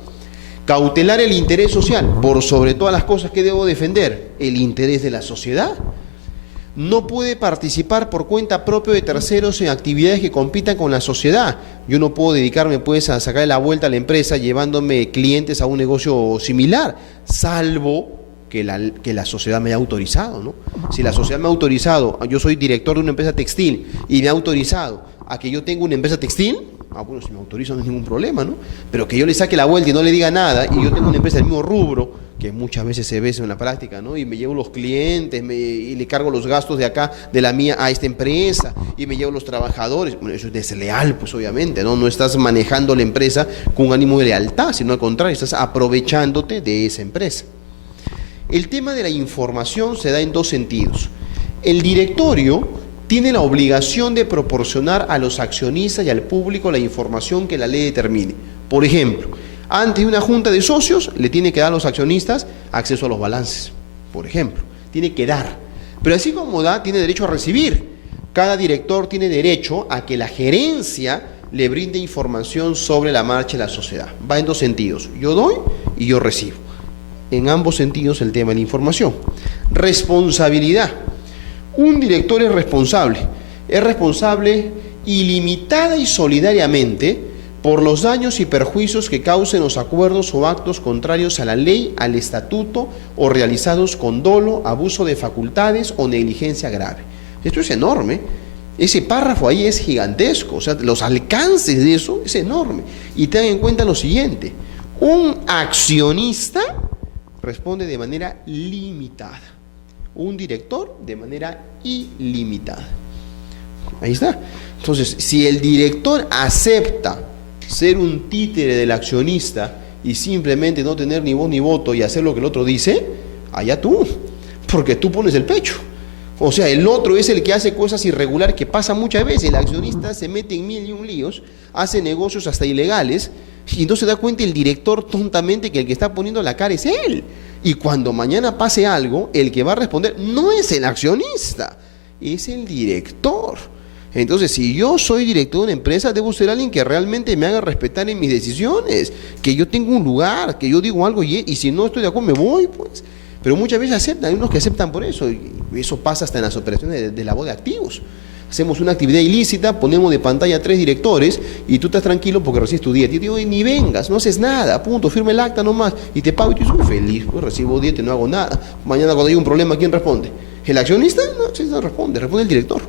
Cautelar el interés social, por sobre todas las cosas que debo defender, el interés de la sociedad. No puede participar por cuenta propia de terceros en actividades que compitan con la sociedad. Yo no puedo dedicarme pues a sacar la vuelta a la empresa llevándome clientes a un negocio similar, salvo que la sociedad me haya autorizado, ¿no? Si la sociedad me ha autorizado, yo soy director de una empresa textil y me ha autorizado a que yo tenga una empresa textil, bueno, si me autoriza no hay ningún problema, ¿no? Pero que yo le saque la vuelta y no le diga nada, y yo tengo una empresa del mismo rubro, que muchas veces se ve eso en la práctica, ¿no? Y me llevo los clientes, y le cargo los gastos de acá, de la mía, a esta empresa, y me llevo los trabajadores. Bueno, eso es desleal, pues obviamente, ¿no? No estás manejando la empresa con un ánimo de lealtad, sino al contrario, estás aprovechándote de esa empresa. El tema de la información se da en dos sentidos. El directorio tiene la obligación de proporcionar a los accionistas y al público la información que la ley determine. Por ejemplo, antes de una junta de socios, le tiene que dar a los accionistas acceso a los balances, por ejemplo. Tiene que dar. Pero así como da, tiene derecho a recibir. Cada director tiene derecho a que la gerencia le brinde información sobre la marcha de la sociedad. Va en dos sentidos. Yo doy y yo recibo. En ambos sentidos el tema de la información. Responsabilidad. Un director es responsable ilimitada y solidariamente por los daños y perjuicios que causen los acuerdos o actos contrarios a la ley, al estatuto o realizados con dolo, abuso de facultades o negligencia grave. Esto es enorme. Ese párrafo ahí es gigantesco, o sea, los alcances de eso es enorme. Y tengan en cuenta lo siguiente: un accionista responde de manera limitada, un director de manera ilimitada. Ahí está. Entonces, si el director acepta ser un títere del accionista y simplemente no tener ni voz ni voto y hacer lo que el otro dice, allá tú, porque tú pones el pecho. O sea, el otro es el que hace cosas irregulares, que pasa muchas veces. El accionista se mete en 1001 líos, hace negocios hasta ilegales, y no se da cuenta el director tontamente que el que está poniendo la cara es él. Y cuando mañana pase algo, el que va a responder no es el accionista, es el director. Entonces, si yo soy director de una empresa, debo ser alguien que realmente me haga respetar en mis decisiones, que yo tengo un lugar, que yo digo algo y si no estoy de acuerdo me voy, pues. Pero muchas veces aceptan, hay unos que aceptan por eso, y eso pasa hasta en las operaciones de lavado de activos. Hacemos una actividad ilícita, ponemos de pantalla a 3 directores y tú estás tranquilo porque recibes tu dieta. Y te digo, ni vengas, no haces nada, punto, firma el acta nomás y te pago y yo soy feliz, pues recibo dieta y no hago nada. Mañana cuando hay un problema, ¿quién responde? ¿El accionista? No responde el director.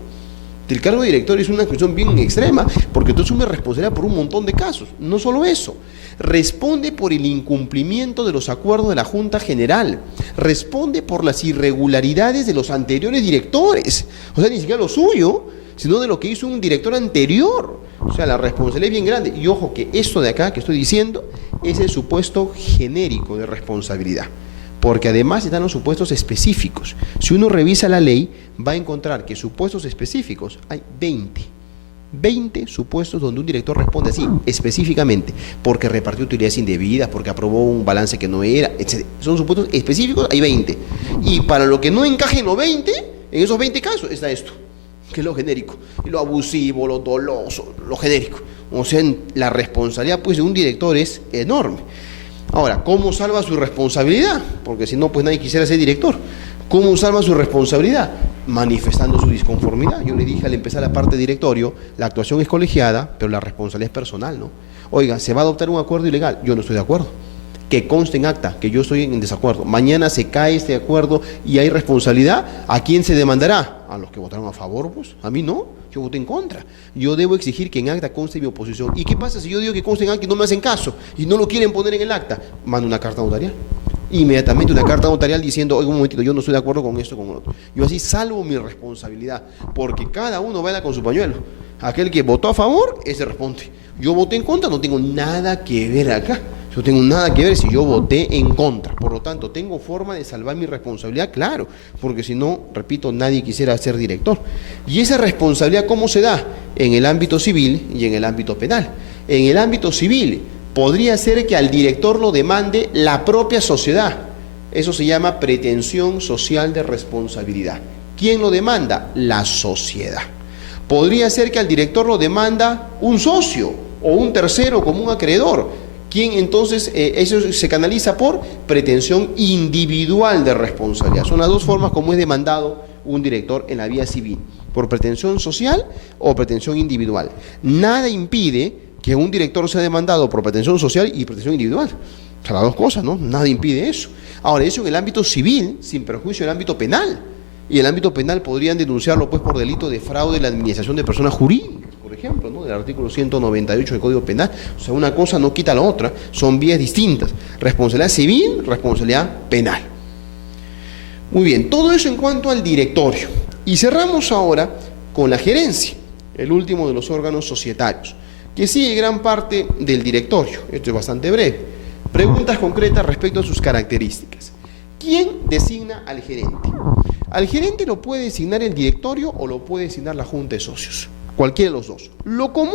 El cargo de director es una cuestión bien extrema porque tú asumes responsabilidad por un montón de casos. No solo eso, responde por el incumplimiento de los acuerdos de la Junta General, responde por las irregularidades de los anteriores directores, o sea, ni siquiera lo suyo, sino de lo que hizo un director anterior. O sea, la responsabilidad es bien grande. Y ojo que esto de acá que estoy diciendo es el supuesto genérico de responsabilidad, porque además están los supuestos específicos. Si uno revisa la ley, va a encontrar que supuestos específicos hay 20 supuestos donde un director responde así, específicamente, porque repartió utilidades indebidas, porque aprobó un balance que no era, etc. Son supuestos específicos, hay 20. Y para lo que no encaje en los 20, en esos 20 casos, está esto, que es lo genérico, y lo abusivo, lo doloso, lo genérico. O sea, la responsabilidad pues de un director es enorme. Ahora, ¿cómo salva su responsabilidad? Porque si no, pues nadie quisiera ser director. ¿Cómo salva su responsabilidad? Manifestando su disconformidad. Yo le dije al empezar la parte de directorio, la actuación es colegiada, pero la responsabilidad es personal, ¿no? Oiga, se va a adoptar un acuerdo ilegal, yo no estoy de acuerdo. Que conste en acta que yo estoy en desacuerdo. Mañana se cae este acuerdo y hay responsabilidad. ¿A quién se demandará? A los que votaron a favor, pues. A mí no, yo voté en contra. Yo debo exigir que en acta conste mi oposición. ¿Y qué pasa si yo digo que conste en acta y no me hacen caso y no lo quieren poner en el acta? Mando una carta notarial. Inmediatamente una carta notarial diciendo, oiga un momentito, yo no estoy de acuerdo con esto, con lo otro. Yo así salvo mi responsabilidad, porque cada uno baila con su pañuelo. Aquel que votó a favor, ese responde. Yo voté en contra, no tengo nada que ver acá. Yo tengo nada que ver si yo voté en contra. Por lo tanto, tengo forma de salvar mi responsabilidad, claro, porque si no, repito, nadie quisiera ser director. ¿Y esa responsabilidad cómo se da? En el ámbito civil y en el ámbito penal. En el ámbito civil, podría ser que al director lo demande la propia sociedad. Eso se llama pretensión social de responsabilidad. ¿Quién lo demanda? La sociedad. Podría ser que al director lo demanda un socio o un tercero como un acreedor. ¿Quién entonces? Eso se canaliza por pretensión individual de responsabilidad. Son las dos formas como es demandado un director en la vía civil, por pretensión social o pretensión individual. Nada impide que un director sea demandado por pretensión social y pretensión individual. O sea, las dos cosas, ¿no? Nada impide eso. Ahora, eso en el ámbito civil, sin perjuicio del ámbito penal. Y en el ámbito penal podrían denunciarlo pues por delito de fraude en la administración de personas jurídicas, por ejemplo, ¿no? Del artículo 198 del Código Penal. O sea, una cosa no quita la otra, son vías distintas. Responsabilidad civil, responsabilidad penal. Muy bien, todo eso en cuanto al directorio. Y cerramos ahora con la gerencia, el último de los órganos societarios, que sigue gran parte del directorio. Esto es bastante breve. Preguntas concretas respecto a sus características. ¿Quién designa al gerente? Al gerente lo puede designar el directorio o lo puede designar la junta de socios, cualquiera de los dos. Lo común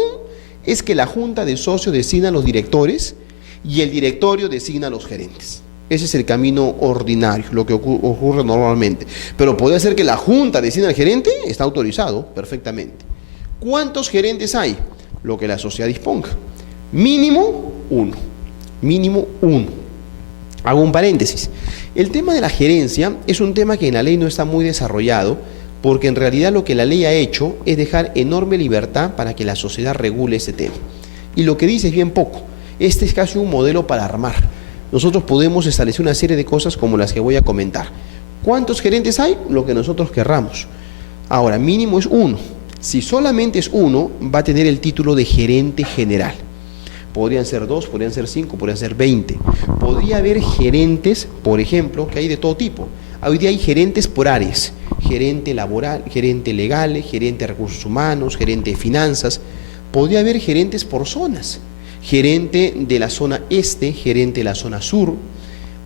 es que la junta de socios designa a los directores y el directorio designa a los gerentes. Ese es el camino ordinario, lo que ocurre normalmente. Pero puede ser que la junta designa al gerente, está autorizado perfectamente. ¿Cuántos gerentes hay? Lo que la sociedad disponga. Mínimo uno. Mínimo uno. Hago un paréntesis. El tema de la gerencia es un tema que en la ley no está muy desarrollado, porque en realidad lo que la ley ha hecho es dejar enorme libertad para que la sociedad regule ese tema. Y lo que dice es bien poco. Este es casi un modelo para armar. Nosotros podemos establecer una serie de cosas como las que voy a comentar. ¿Cuántos gerentes hay? Lo que nosotros querramos. Ahora, mínimo es uno. Si solamente es uno, va a tener el título de gerente general. Podrían ser 2, podrían ser 5, podrían ser 20. Podría haber gerentes, por ejemplo, que hay de todo tipo. Hoy día hay gerentes por áreas. Gerente laboral, gerente legal, gerente de recursos humanos, gerente de finanzas. Podría haber gerentes por zonas. Gerente de la zona este, gerente de la zona sur.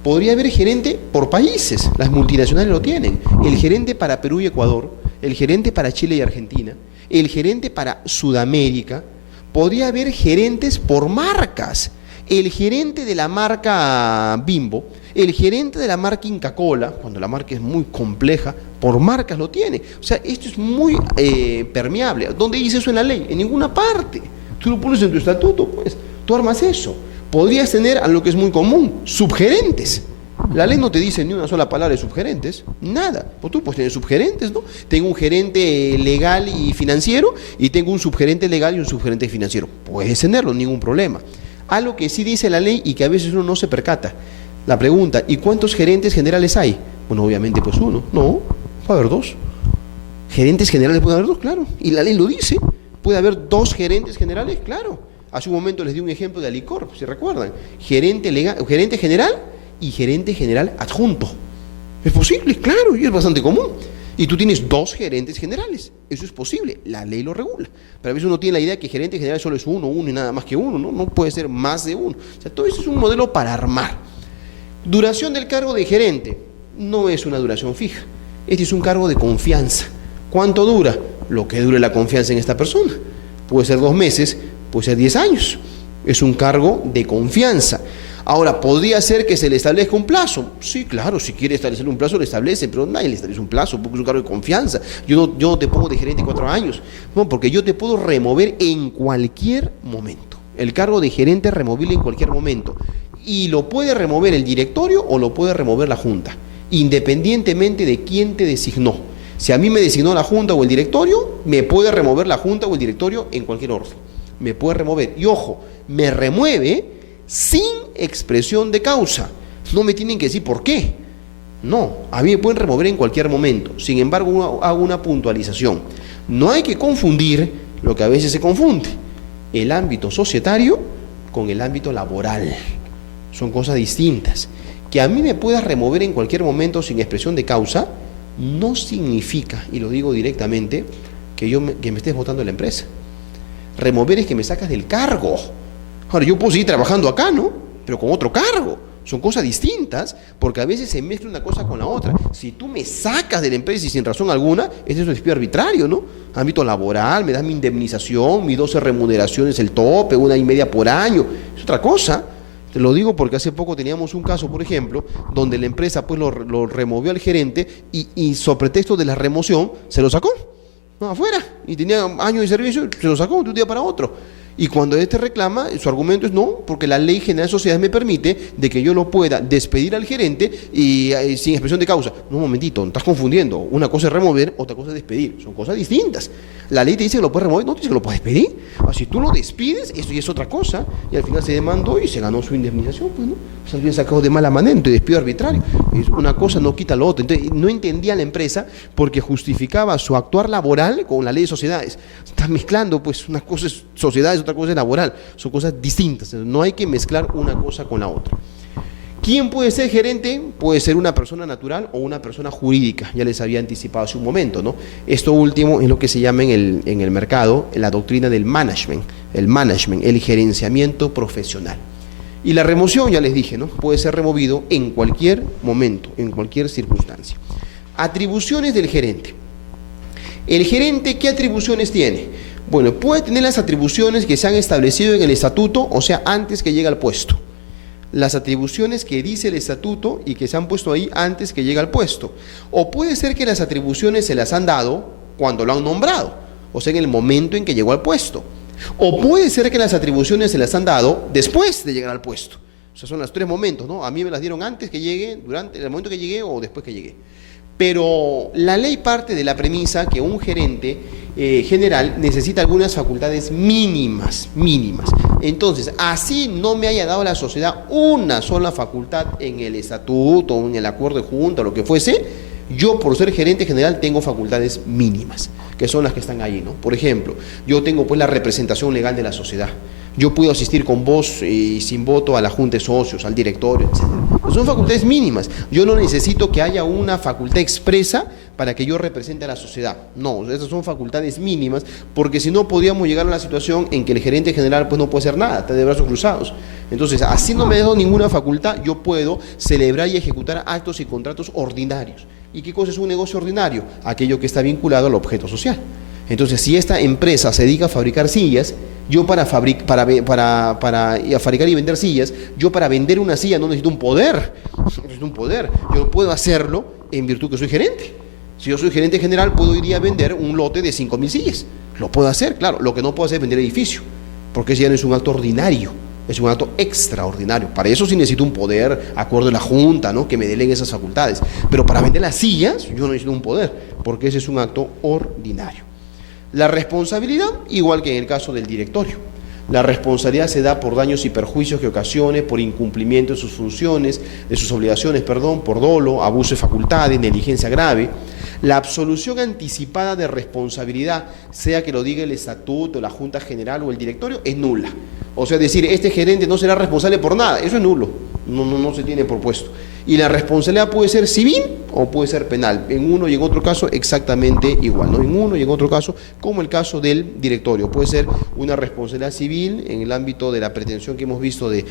Podría haber gerente por países. Las multinacionales lo tienen. El gerente para Perú y Ecuador, el gerente para Chile y Argentina, el gerente para Sudamérica. Podría haber gerentes por marcas. El gerente de la marca Bimbo, el gerente de la marca Inca Kola, cuando la marca es muy compleja, por marcas lo tiene. O sea, esto es muy permeable. ¿Dónde dice eso en la ley? En ninguna parte. Tú lo pones en tu estatuto, pues. Tú armas eso. Podrías tener a lo que es muy común, subgerentes. La ley no te dice ni una sola palabra de subgerentes, nada. Pues tú puedes tener subgerentes, ¿no? Tengo un gerente legal y financiero y tengo un subgerente legal y un subgerente financiero. Puedes tenerlo, ningún problema. Algo que sí dice la ley y que a veces uno no se percata. La pregunta, ¿y cuántos gerentes generales hay? Bueno, obviamente pues uno. No, puede haber dos. Gerentes generales puede haber dos, claro. Y la ley lo dice. Puede haber dos gerentes generales, claro. Hace un momento les di un ejemplo de Alicorp, si recuerdan. Gerente legal, gerente general y gerente general adjunto. Es posible, claro, y es bastante común. Y tú tienes dos gerentes generales. Eso es posible, la ley lo regula. Pero a veces uno tiene la idea que gerente general solo es uno y nada más que uno, ¿no? No puede ser más de uno. O sea, todo eso es un modelo para armar. Duración del cargo de gerente no es una duración fija. Este es un cargo de confianza. ¿Cuánto dura? Lo que dure la confianza en esta persona. Puede ser 2 meses, puede ser 10 años. Es un cargo de confianza. Ahora, ¿podría ser que se le establezca un plazo? Sí, claro, si quiere establecer un plazo, lo establece, pero nadie le establece un plazo porque es un cargo de confianza. Yo no te pongo de gerente 4 años, no, porque yo te puedo remover en cualquier momento. El cargo de gerente es removible en cualquier momento. Y lo puede remover el directorio o lo puede remover la junta, independientemente de quién te designó. Si a mí me designó la junta o el directorio, me puede remover la junta o el directorio en cualquier orden. Me puede remover. Y ojo, me remueve sin expresión de causa. No me tienen que decir por qué. No, a mí me pueden remover en cualquier momento. Sin embargo, hago una puntualización. No hay que confundir lo que a veces se confunde: el ámbito societario con el ámbito laboral. Son cosas distintas. Que a mí me puedas remover en cualquier momento sin expresión de causa no significa, y lo digo directamente, que me estés botando de la empresa. Remover es que me sacas del cargo. Ahora, yo puedo seguir trabajando acá, ¿no? Pero con otro cargo. Son cosas distintas, porque a veces se mezcla una cosa con la otra. Si tú me sacas de la empresa y sin razón alguna, es un despido arbitrario, ¿no? Ámbito laboral, me das mi indemnización, mis 12 remuneraciones, el tope, 1,5 por año. Es otra cosa. Te lo digo porque hace poco teníamos un caso, por ejemplo, donde la empresa pues lo removió al gerente y sobre pretexto de la remoción se lo sacó, no, afuera, y tenía años de servicio, se lo sacó de un día para otro. Y cuando este reclama, su argumento es no, porque la Ley General de Sociedades me permite de que yo lo pueda despedir al gerente y sin expresión de causa. No, un momentito, estás confundiendo. Una cosa es remover, otra cosa es despedir. Son cosas distintas. La ley te dice que lo puedes remover, no te dice que lo puedes despedir. Si tú lo despides, eso ya es otra cosa. Y al final se demandó y se ganó su indemnización, pues no. Se habían sacado de mala manera, entonces despido arbitrario. Una cosa no quita lo otro. Entonces no entendía la empresa porque justificaba su actuar laboral con la ley de sociedades. Está mezclando, pues, una cosa es sociedades, otra cosa es laboral. Son cosas distintas. No hay que mezclar una cosa con la otra. ¿Quién puede ser gerente? Puede ser una persona natural o una persona jurídica. Ya les había anticipado hace un momento, ¿no? Esto último es lo que se llama en el mercado la doctrina del management, el gerenciamiento profesional. Y la remoción, ya les dije, ¿no? Puede ser removido en cualquier momento, en cualquier circunstancia. Atribuciones del gerente. ¿El gerente qué atribuciones tiene? Bueno, puede tener las atribuciones que se han establecido en el estatuto, o sea, antes que llegue al puesto. Las atribuciones que dice el estatuto y que se han puesto ahí antes que llegue al puesto. O puede ser que las atribuciones se las han dado cuando lo han nombrado, o sea, en el momento en que llegó al puesto. O puede ser que las atribuciones se las han dado después de llegar al puesto. O sea, son los tres momentos, ¿no? A mí me las dieron antes que llegue, durante el momento que llegué o después que llegué. Pero la ley parte de la premisa que un gerente general necesita algunas facultades mínimas. Entonces, así no me haya dado la sociedad una sola facultad en el estatuto, en el acuerdo de junta, lo que fuese, yo por ser gerente general tengo facultades mínimas, que son las que están ahí, ¿no? Por ejemplo, yo tengo pues la representación legal de la sociedad. Yo puedo asistir con voz y sin voto a la junta de socios, al directorio, etc. Son facultades mínimas. Yo no necesito que haya una facultad expresa para que yo represente a la sociedad. No, esas son facultades mínimas, porque si no podríamos llegar a la situación en que el gerente general pues no puede hacer nada, está de brazos cruzados. Entonces, así no me he dado ninguna facultad, yo puedo celebrar y ejecutar actos y contratos ordinarios. ¿Y qué cosa es un negocio ordinario? Aquello que está vinculado al objeto social. Entonces, si esta empresa se dedica a fabricar sillas, yo para fabricar y vender sillas, yo para vender una silla no necesito un poder, yo puedo hacerlo en virtud que soy gerente. Si yo soy gerente general, puedo ir a vender un lote de 5.000 sillas, lo puedo hacer, claro. Lo que no puedo hacer es vender edificio, porque ese ya no es un acto ordinario, es un acto extraordinario. Para eso sí necesito un poder, acuerdo de la junta, ¿no?, que me delegue esas facultades. Pero para vender las sillas, yo no necesito un poder, porque ese es un acto ordinario. La responsabilidad, igual que en el caso del directorio. La responsabilidad se da por daños y perjuicios que ocasione, por incumplimiento de sus funciones, de sus obligaciones, por dolo, abuso de facultades, negligencia grave. La absolución anticipada de responsabilidad, sea que lo diga el estatuto, la Junta General o el directorio, es nula. O sea, decir, este gerente no será responsable por nada, eso es nulo, no se tiene propuesto. Y la responsabilidad puede ser civil o puede ser penal, en uno y en otro caso exactamente igual, ¿no? En uno y en otro caso, como el caso del directorio, puede ser una responsabilidad civil en el ámbito de la pretensión que hemos visto de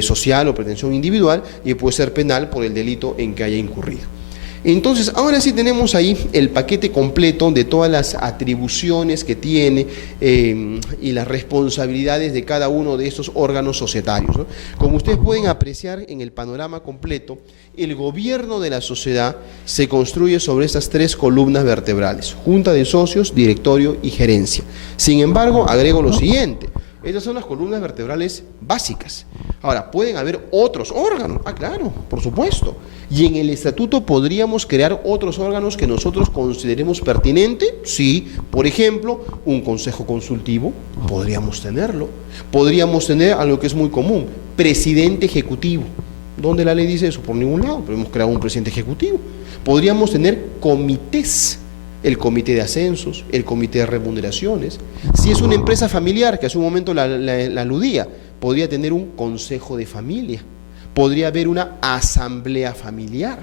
social o pretensión individual, y puede ser penal por el delito en que haya incurrido. Entonces, ahora sí tenemos ahí el paquete completo de todas las atribuciones que tiene y las responsabilidades de cada uno de estos órganos societarios, ¿no? Como ustedes pueden apreciar en el panorama completo, el gobierno de la sociedad se construye sobre estas tres columnas vertebrales: junta de socios, directorio y gerencia. Sin embargo, agrego lo siguiente: esas son las columnas vertebrales básicas. Ahora, ¿pueden haber otros órganos? Ah, claro, por supuesto. ¿Y en el estatuto podríamos crear otros órganos que nosotros consideremos pertinentes? Sí. Por ejemplo, un consejo consultivo, podríamos tenerlo. Podríamos tener algo que es muy común: presidente ejecutivo. ¿Dónde la ley dice eso? Por ningún lado. Podemos crear un presidente ejecutivo. Podríamos tener comités. El comité de ascensos, el comité de remuneraciones. Si es una empresa familiar, que hace un momento la aludía, podría tener un consejo de familia, podría haber una asamblea familiar.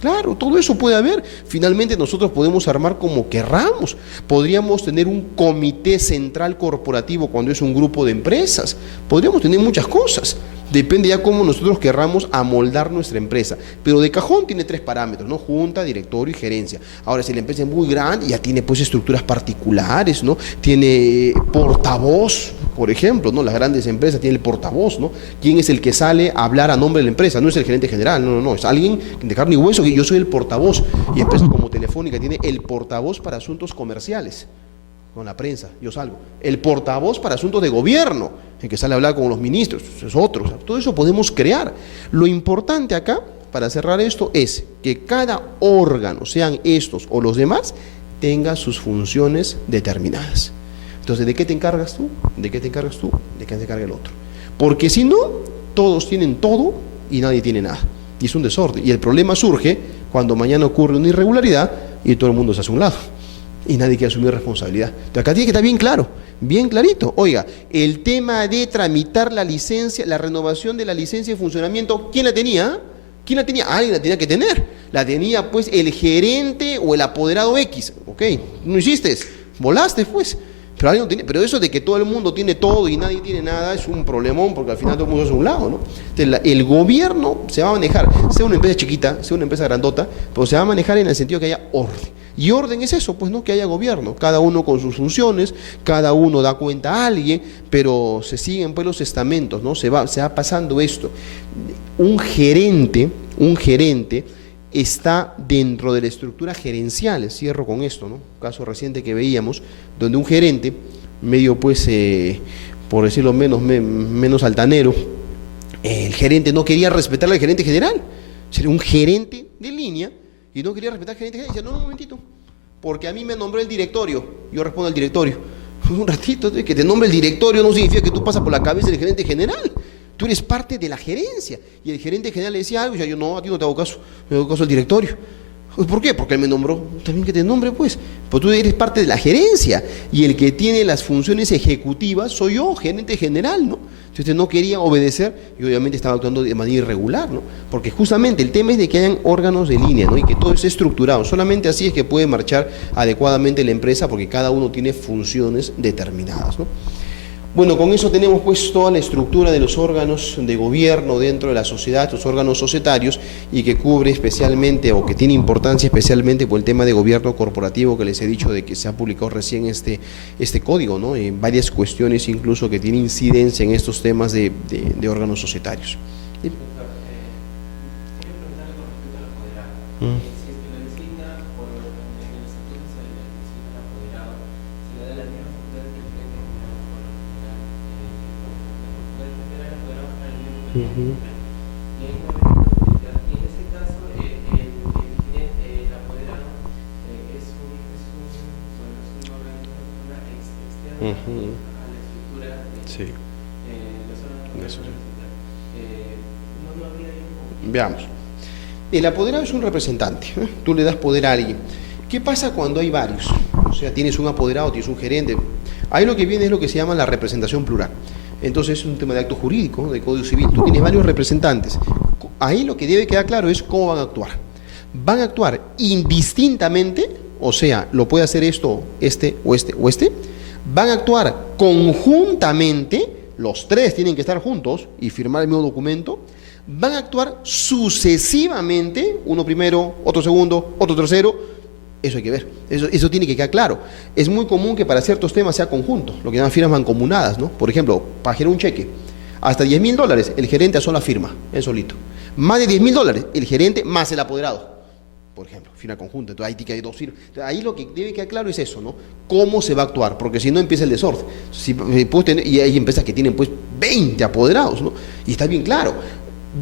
Claro, todo eso puede haber. Finalmente nosotros podemos armar como querramos. Podríamos tener un comité central corporativo cuando es un grupo de empresas. Podríamos tener muchas cosas. Depende ya cómo nosotros querramos amoldar nuestra empresa. Pero de cajón tiene tres parámetros, ¿no? Junta, directorio y gerencia. Ahora, si la empresa es muy grande, ya tiene pues estructuras particulares, ¿no? Tiene portavoz, por ejemplo, ¿no? Las grandes empresas tienen el portavoz, ¿no? ¿Quién es el que sale a hablar a nombre de la empresa? No es el gerente general, no. Es alguien de carne y hueso, que yo soy el portavoz. Y empresas como Telefónica tiene el portavoz para asuntos comerciales. con la prensa, yo salgo. El portavoz para asuntos de gobierno, el que sale a hablar con los ministros, es otro. O sea, todo eso podemos crear. Lo importante acá, para cerrar esto, es que cada órgano, sean estos o los demás, tenga sus funciones determinadas. Entonces, ¿de qué te encargas tú? ¿De qué te encargas tú? ¿De qué te encarga el otro? Porque si no, todos tienen todo y nadie tiene nada. Y es un desorden. Y el problema surge cuando mañana ocurre una irregularidad y todo el mundo se hace a un lado. Y nadie quiere asumir responsabilidad. Entonces, acá tiene que estar bien claro, bien clarito. Oiga, el tema de tramitar la licencia, la renovación de la licencia de funcionamiento, ¿quién la tenía? ¿Quién la tenía? Alguien la tenía que tener. La tenía pues el gerente o el apoderado X. Ok, no hiciste, volaste pues. Pero, alguien no tenía, pero eso de que todo el mundo tiene todo y nadie tiene nada es un problemón, porque al final todo el mundo es un lado, ¿no? Entonces, el gobierno se va a manejar, sea una empresa chiquita, sea una empresa grandota, pero se va a manejar en el sentido que haya orden. Y orden es eso, pues, ¿no? Que haya gobierno, cada uno con sus funciones, cada uno da cuenta a alguien, pero se siguen pues los estamentos, ¿no? Se va pasando esto. Un gerente está dentro de la estructura gerencial. Cierro con esto, ¿no? Caso reciente que veíamos, donde un gerente, medio pues, por decirlo menos altanero, el gerente no quería respetar al gerente general. Sería un gerente de línea y no quería respetar al gerente general. Dice, no, un momentito, porque a mí me nombró el directorio, yo respondo al directorio. Un ratito, que te nombre el directorio no significa que tú pasas por la cabeza del gerente general. Tú eres parte de la gerencia. Y el gerente general le decía algo, y yo no, a ti no te hago caso, me hago caso al directorio. ¿Por qué? Porque él me nombró. También que te nombre, pues. Pues tú eres parte de la gerencia. Y el que tiene las funciones ejecutivas soy yo, gerente general, ¿no? Entonces no quería obedecer y obviamente estaba actuando de manera irregular, ¿no? Porque justamente el tema es de que hayan órganos de línea, ¿no? Y que todo esté estructurado. Solamente así es que puede marchar adecuadamente la empresa, porque cada uno tiene funciones determinadas, ¿no? Bueno, con eso tenemos pues toda la estructura de los órganos de gobierno dentro de la sociedad, estos órganos societarios, y que cubre especialmente, o que tiene importancia especialmente por el tema de gobierno corporativo que les he dicho de que se ha publicado recién este código, ¿no? En varias cuestiones incluso que tiene incidencia en estos temas de órganos societarios. ¿Sí? Y en ese caso, el apoderado es un organismo externo a la estructura de los órganos. No habría un... Veamos. El apoderado es un representante, ¿eh? Tú le das poder a alguien. ¿Qué pasa cuando hay varios? O sea, tienes un apoderado, tienes un gerente. Ahí lo que viene es lo que se llama la representación plural. Entonces es un tema de acto jurídico, ¿no? De Código Civil. Tú tienes varios representantes. Ahí lo que debe quedar claro es cómo van a actuar. Van a actuar indistintamente, o sea, lo puede hacer esto, este o este o este. Van a actuar conjuntamente, los tres tienen que estar juntos y firmar el mismo documento. Van a actuar sucesivamente, uno primero, otro segundo, otro tercero. Eso hay que ver, eso tiene que quedar claro. Es muy común que para ciertos temas sea conjunto, lo que llaman firmas mancomunadas, ¿no? Por ejemplo, para girar un cheque, hasta $10.000, el gerente a sola firma, él solito. Más de $10.000, el gerente más el apoderado, por ejemplo, firma conjunta. Entonces ahí tiene que haber dos firmas. Entonces, ahí lo que debe quedar claro es eso, ¿no? Cómo se va a actuar, porque si no empieza el desorden. Y hay empresas que tienen pues 20 apoderados, ¿no? Y está bien claro.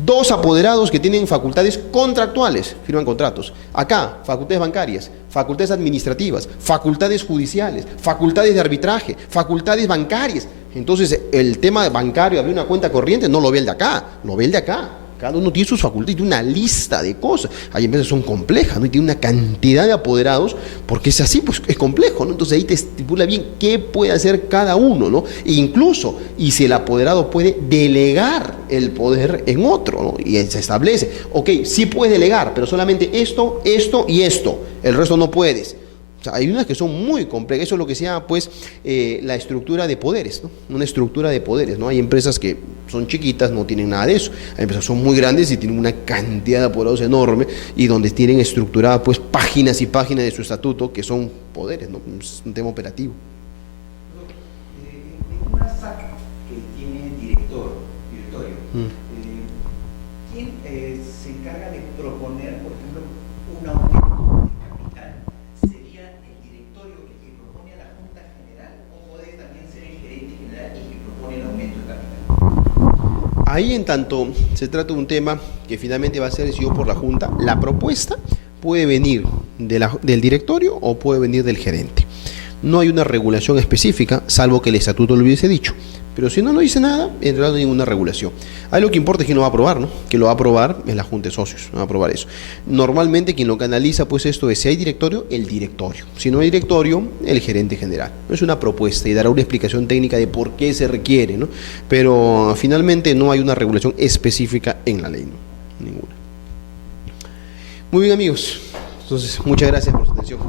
2 apoderados que tienen facultades contractuales, firman contratos. Acá, facultades bancarias, facultades administrativas, facultades judiciales, facultades de arbitraje, facultades bancarias. Entonces, el tema bancario, abrir una cuenta corriente, no lo ve el de acá, lo ve el de acá. Cada uno tiene sus facultades, tiene una lista de cosas. Hay empresas que son complejas, ¿no? Y tiene una cantidad de apoderados, porque es así, pues es complejo, ¿no? Entonces ahí te estipula bien qué puede hacer cada uno, ¿no? E incluso, y si el apoderado puede delegar el poder en otro, ¿no? Y se establece, ok, sí puedes delegar, pero solamente esto, esto y esto. El resto no puedes. O sea, hay unas que son muy complejas. Eso es lo que se llama, pues, la estructura de poderes, ¿no? Una estructura de poderes, ¿no? Hay empresas que son chiquitas, no tienen nada de eso. Hay empresas que son muy grandes y tienen una cantidad de apoderados enorme y donde tienen estructuradas, pues, páginas y páginas de su estatuto que son poderes, ¿no? Es un tema operativo. En una SAC que tiene directorio, ¿quién se encarga de proponer, por ejemplo, un aumento de capital? ¿Sería el directorio el que propone a la Junta Ahí en tanto se trata de un tema que finalmente va a ser decidido por la Junta, la propuesta puede venir del directorio o puede venir del gerente. No hay una regulación específica, salvo que el estatuto lo hubiese dicho. Pero si no dice nada, en realidad no hay ninguna regulación. Ahí lo que importa es quién lo va a aprobar, ¿no? Que lo va a aprobar es la Junta de Socios, va a aprobar eso. Normalmente quien lo canaliza, pues esto es, si hay directorio, el directorio. Si no hay directorio, el gerente general. Es una propuesta y dará una explicación técnica de por qué se requiere, ¿no? Pero finalmente no hay una regulación específica en la ley, ¿no? Ninguna. Muy bien, amigos. Entonces, muchas gracias por su atención.